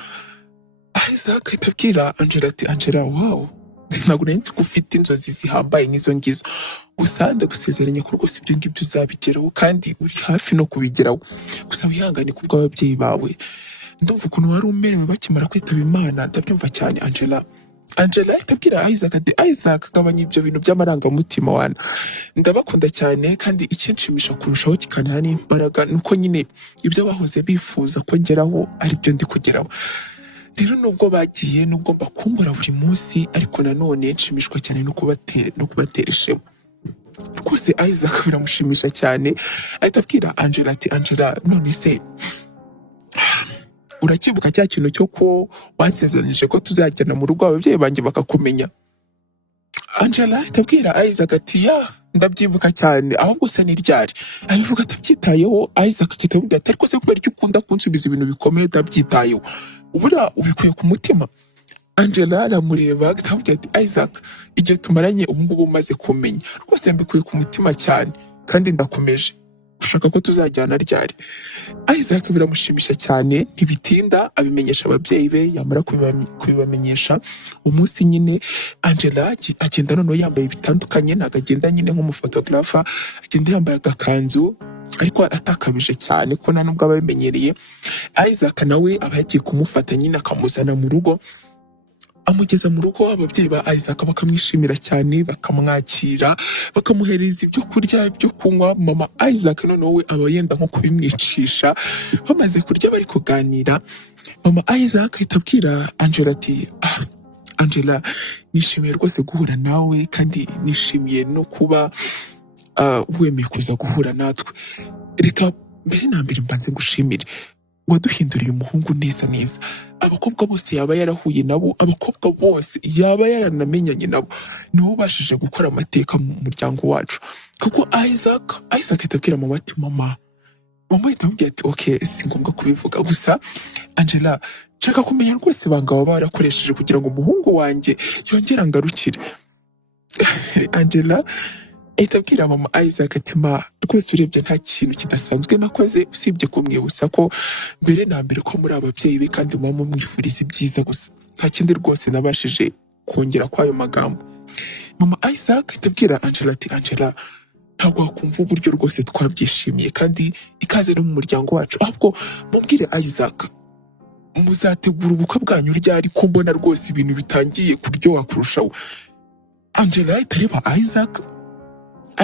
Isaac ahita abwira Angela ati Angela wow, ntabwo nari nzi ko ufite inzozi zihambaye nk'izo ngizo, gusa ndagusezeranya ko rwose ibyo ngibyo uzabigeraho kandi uri hafi no kubigeraho. Gusa wihangane ku bw'ababyeyi bawe, ndumva ukuntu wari umerewe bakimara kwitaba Imana, ndabyumva cyane Angela. Angela ahita abwira Isaac ati Isaac gabanya ibyo bintu by'amarangamutima wana, ndabakunda cyane kandi ikinshimisha kurushaho kikantera n'imbaraga nuko nyine ibyo bahoze bifuza ko ngeraho ari byo ndi kugeraho. Rero nubwo bagiye, nubwo mbakumbura buri munsi, ariko nanone nshimishwa cyane no kubatera ishema. Rwose Isaac biramushimisha cyane, ahita abwira Angela ati Angela none se urakibuka cya kintu cyo ko wansezeranyije ko tuzajyana mu rugo ababyeyi banjye bakakumenya? Angela ahita abwira Isaac ati ya ndabyibuka cyane, ahubwo se ni ryari? Abivuga atabyitayeho. Isaac akita avuga ati ariko se kubera icyo ukunda kunsubiza ibintu bikomeye utabyitayeho, ubura ubikuye ku mutima? Angela aramureba akavuga ati Isaac igihe tumaranye ubu ngubu umaze kumenya, rwose mbikuye ku mutima cyane kandi ndakomeje, ushaka ko tuzajyana ryari? Isaac biramushimisha cyane, ntibitinda abimenyesha ababyeyi be. Yamara kubibamenyesha umunsi nyine Angela agenda noneho yambaye bitandukanye, ntabwo agenda nyine nk'umufotogarafa, agenda yambaye agakanzu ariko atakabije cyane ko nta nubwo aba abimenyereye. Isaac nawe aba yagiye kumufata nyine akamuzana mu rugo, amugeza mu rugo. Ababyeyi ba Isaac bakamwishimira cyane, bakamwakira, bakamuhereza ibyo kurya, ibyo kunywa. Mama Isaac noneho we aba yenda nko kubimwicisha. Bamaze kurya bari kuganira, mama Isaac ahita abwira Angela ati Angela nishimiye rwose guhura nawe kandi nishimiye no kuba wemeye kuza guhura natwe. Reka mbere na mbere mbanze ngushimire waduhinduriye umuhungu neza neza. Abakobwa bose yaba yarahuye nabo, abakobwa bose yaba yaranamenyanye nabo, niwe ubashije gukora amateka mu muryango wacu. Kuko Isaac ahita abwira mama ati mama ahita amubwira ati ok si ngombwa kubivuga gusa Angela nshaka kumenya rwose ibanga waba warakoresheje kugira ngo umuhungu wanjye yongere angarukire. Angela ahita abwira mama Isaac ati ma rwose urebye nta kintu kidasanzwe nakoze usibye kumwibutsa ko mbere na mbere ko muri ababyeyi be kandi muba mumwifuriza ibyiza gusa, nta kindi rwose nabashije kongera kw'ayo magambo. Mama Isaac ahita abwira Angela ati Angela ntabwo wakumva uburyo rwose twabyishimiye kandi ikaze no mu muryango wacu, ahubwo mubwire Isaac muzategura ubukwe bwanyu ryari ko mbona rwose ibintu bitangiye kuryoha kurushaho. Angela ahita areba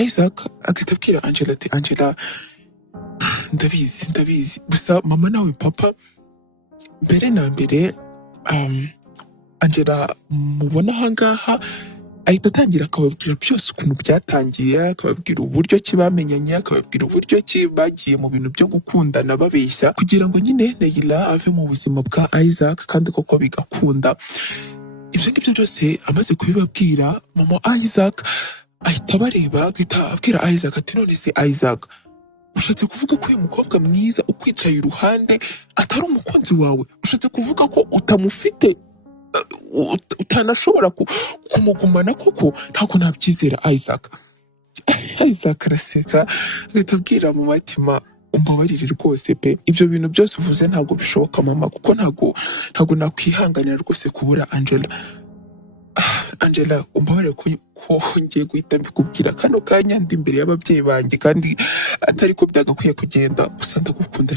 Isaac agahita abwira Angela ati Angela ndabizi gusa mama nawe papa mbere na mbere Angela mubona ahangaha ahita atangira akababwira byose ukuntu byatangiye, akababwira uburyo ki bamenyanye, akababwira uburyo ki bagiye mu bintu byo gukundana babeshya kugira ngo nyine Leila ave mu buzima bwa Isaac kandi koko bigakunda. Ibyo ngibyo byose amaze kubibabwira mama Isaac ahita abareba agahita abwira Isaac ati none se Isaac ushatse kuvuga ko uyu mukobwa mwiza ukwicaye iruhande atari umukunzi wawe? Ushatse kuvuga ko utamufite utanashobora kumugumana? Koko ntabwo nabyizera Isaac. Isaac araseka agahita abwira mu mutima umbabarire rwose pe, ibyo bintu byose uvuze ntabwo bishoboka mama, kuko ntabwo nakwihanganira rwose kubura Angela. Angela umbabarire ko ngiye guhita mbikubwira kano kanya ndi imbere y'ababyeyi banjye kandi atari ko byagakwiye kugenda, gusa ndagukunda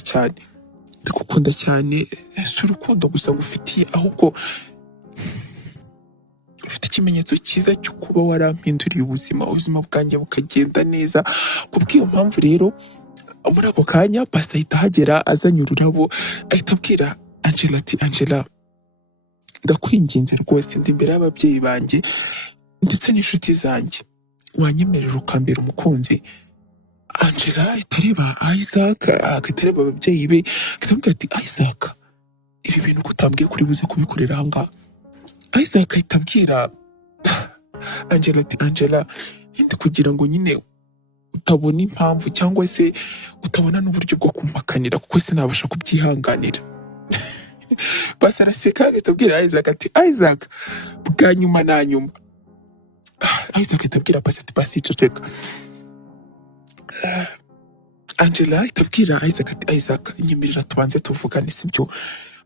cyane si urukundo gusa ngufitiye ahubwo ufite ikimenyetso cyiza cyo kuba warampinduriye ubuzima bwanjye bukagenda neza. Kubw'iyo mpamvu rero muri ako kanya pasi ahita ahagera azanye ururabo ahita abwira Angela ati Angela ndakwinginze rwose ndi imbere y'ababyeyi banjye ndetse n'inshuti zanjye, wanyemerera ukambera umukunzi? Angela ahita areba Isaac agahita areba ababyeyi be agahita amubwira ati Isaac ibi bintu ko utambwiye kuri buze kubikorera ahangaha? Isaac ahita abwira Angela ati Angela ndi kugira ngo nyine utabona impamvu cyangwa se utabona n'uburyo bwo kumpakanira kuko sinabasha kubyihanganira. Pasi araseka agahita abwira Isaac ati Isaac bwa nyuma na nyuma. Isaac ahita abwira Pasi ati Pasi ceceka. Angela ahita abwira Isaac ati Isaac nyemerera tubanze tuvugane sibyo.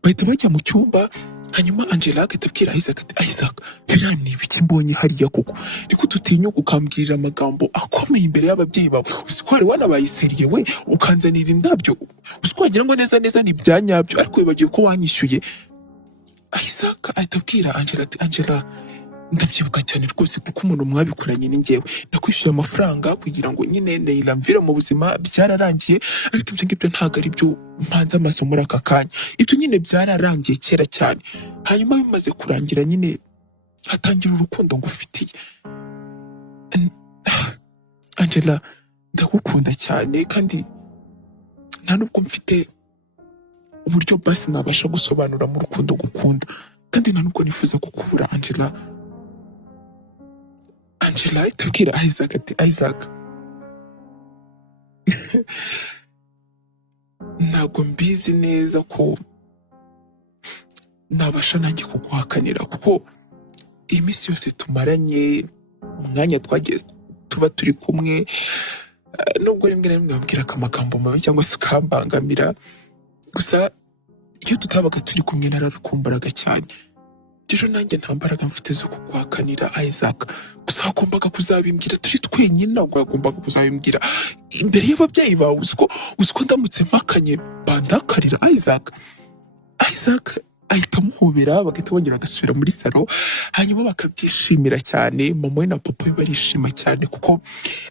Bahita bajya mu cyumba hanyuma Angela agahita abwira Isaac ati Isaac biriya ni ibiki mbonye hariya koko, niko tutinyuka ukambwirira amagambo akomeye imbere y'ababyeyi bawe? Uzi ko wari wanabayiseriye we ukanzanira indabyo, uzi ko wagira ngo neza ni ibya nyabyo ariko wibagiwe ko wanyishyuye. Isaac ahita abwira Angela ati Angela ndabyibuka cyane rwose kuko umuntu mwabikoranye ni njyewe, nakwishyuye amafaranga kugira ngo nyine Leila mvire mu buzima, byararangiye ariko ibyo ngibyo ntabwo ari byo mpanze amaso muri aka kanya, ibyo nyine byararangiye kera cyane. Hanyuma bimaze kurangira nyine hatangira urukundo ngufitiye. Angela ndagukunda cyane kandi nta nubwo mfite uburyo basi nabasha gusobanura mu rukundo gukunda, kandi nta nubwo nifuza kukubura Angela. Angela ahita abwira Isaac ati Isaac ntabwo mbizi neza ko nabasha nanjye kuguhakanira kuko iyi minsi yose tumaranye, umwanya twagiye tuba turi kumwe, nubwo rimwe na rimwe wabwiraga amagambo mabi cyangwa se ukambangamira, gusa iyo tutabaga turi kumwe narabikumbaraga cyane. Rero nanjye nta mbaraga mfite zo kuguhakanira Isaac, gusa wagombaga kuzabimbwira turi twenyine, ntabwo wagombaga kuzabimbwira imbere y'ababyeyi bawe. Uzi ko ndamutse mpakanye bandakarira Isaac ahita amuhobera bagahita bongera bagasubira muri salo, hanyuma bakabyishimira cyane. Mama we na papa we barishima cyane kuko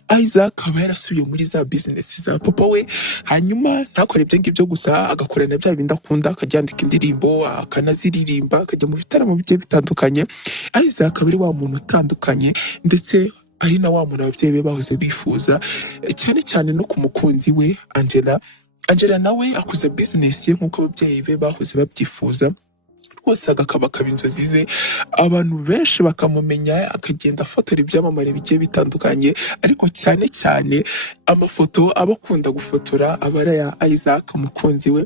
Isaac aba yarasubiye muri za bizinesi za papa we, hanyuma ntakore ibyo ngibyo gusa, agakora na bya bindi akunda, akajya yandika indirimbo akanaziririmba, akajya mu bitaramo bigiye bitandukanye. Isaac aba ari wa muntu utandukanye ndetse ari na wa muntu ababyeyi be bahoze bifuza, cyane cyane no ku mukunzi we Angela Angela nawe akuza bizinesi ye nk'uko ababyeyi be bahoze babyifuza, rwose agakabakaba inzozi ze, abantu benshi bakamumenya, akagenda afotora ibyamamare bigiye bitandukanye, ariko cyane cyane amafoto aba akunda gufotora aba ari aya Isaac umukunzi we.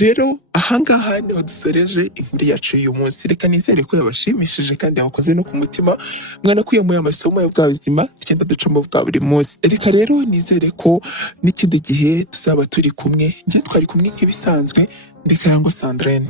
Rero ahangaha niho dusoreje inkuru yacu y'uyu munsi, reka nizere ko yabashimishije kandi yabakoze no ku mutima, mwanakuye muri amasomo ya bwa buzima tugenda ducamo bwa buri munsi. Reka rero nizere ko n'ikindi gihe tuzaba turi kumwe, njye twari kumwe nk'ibisanzwe, ndeka ngo Sandrine.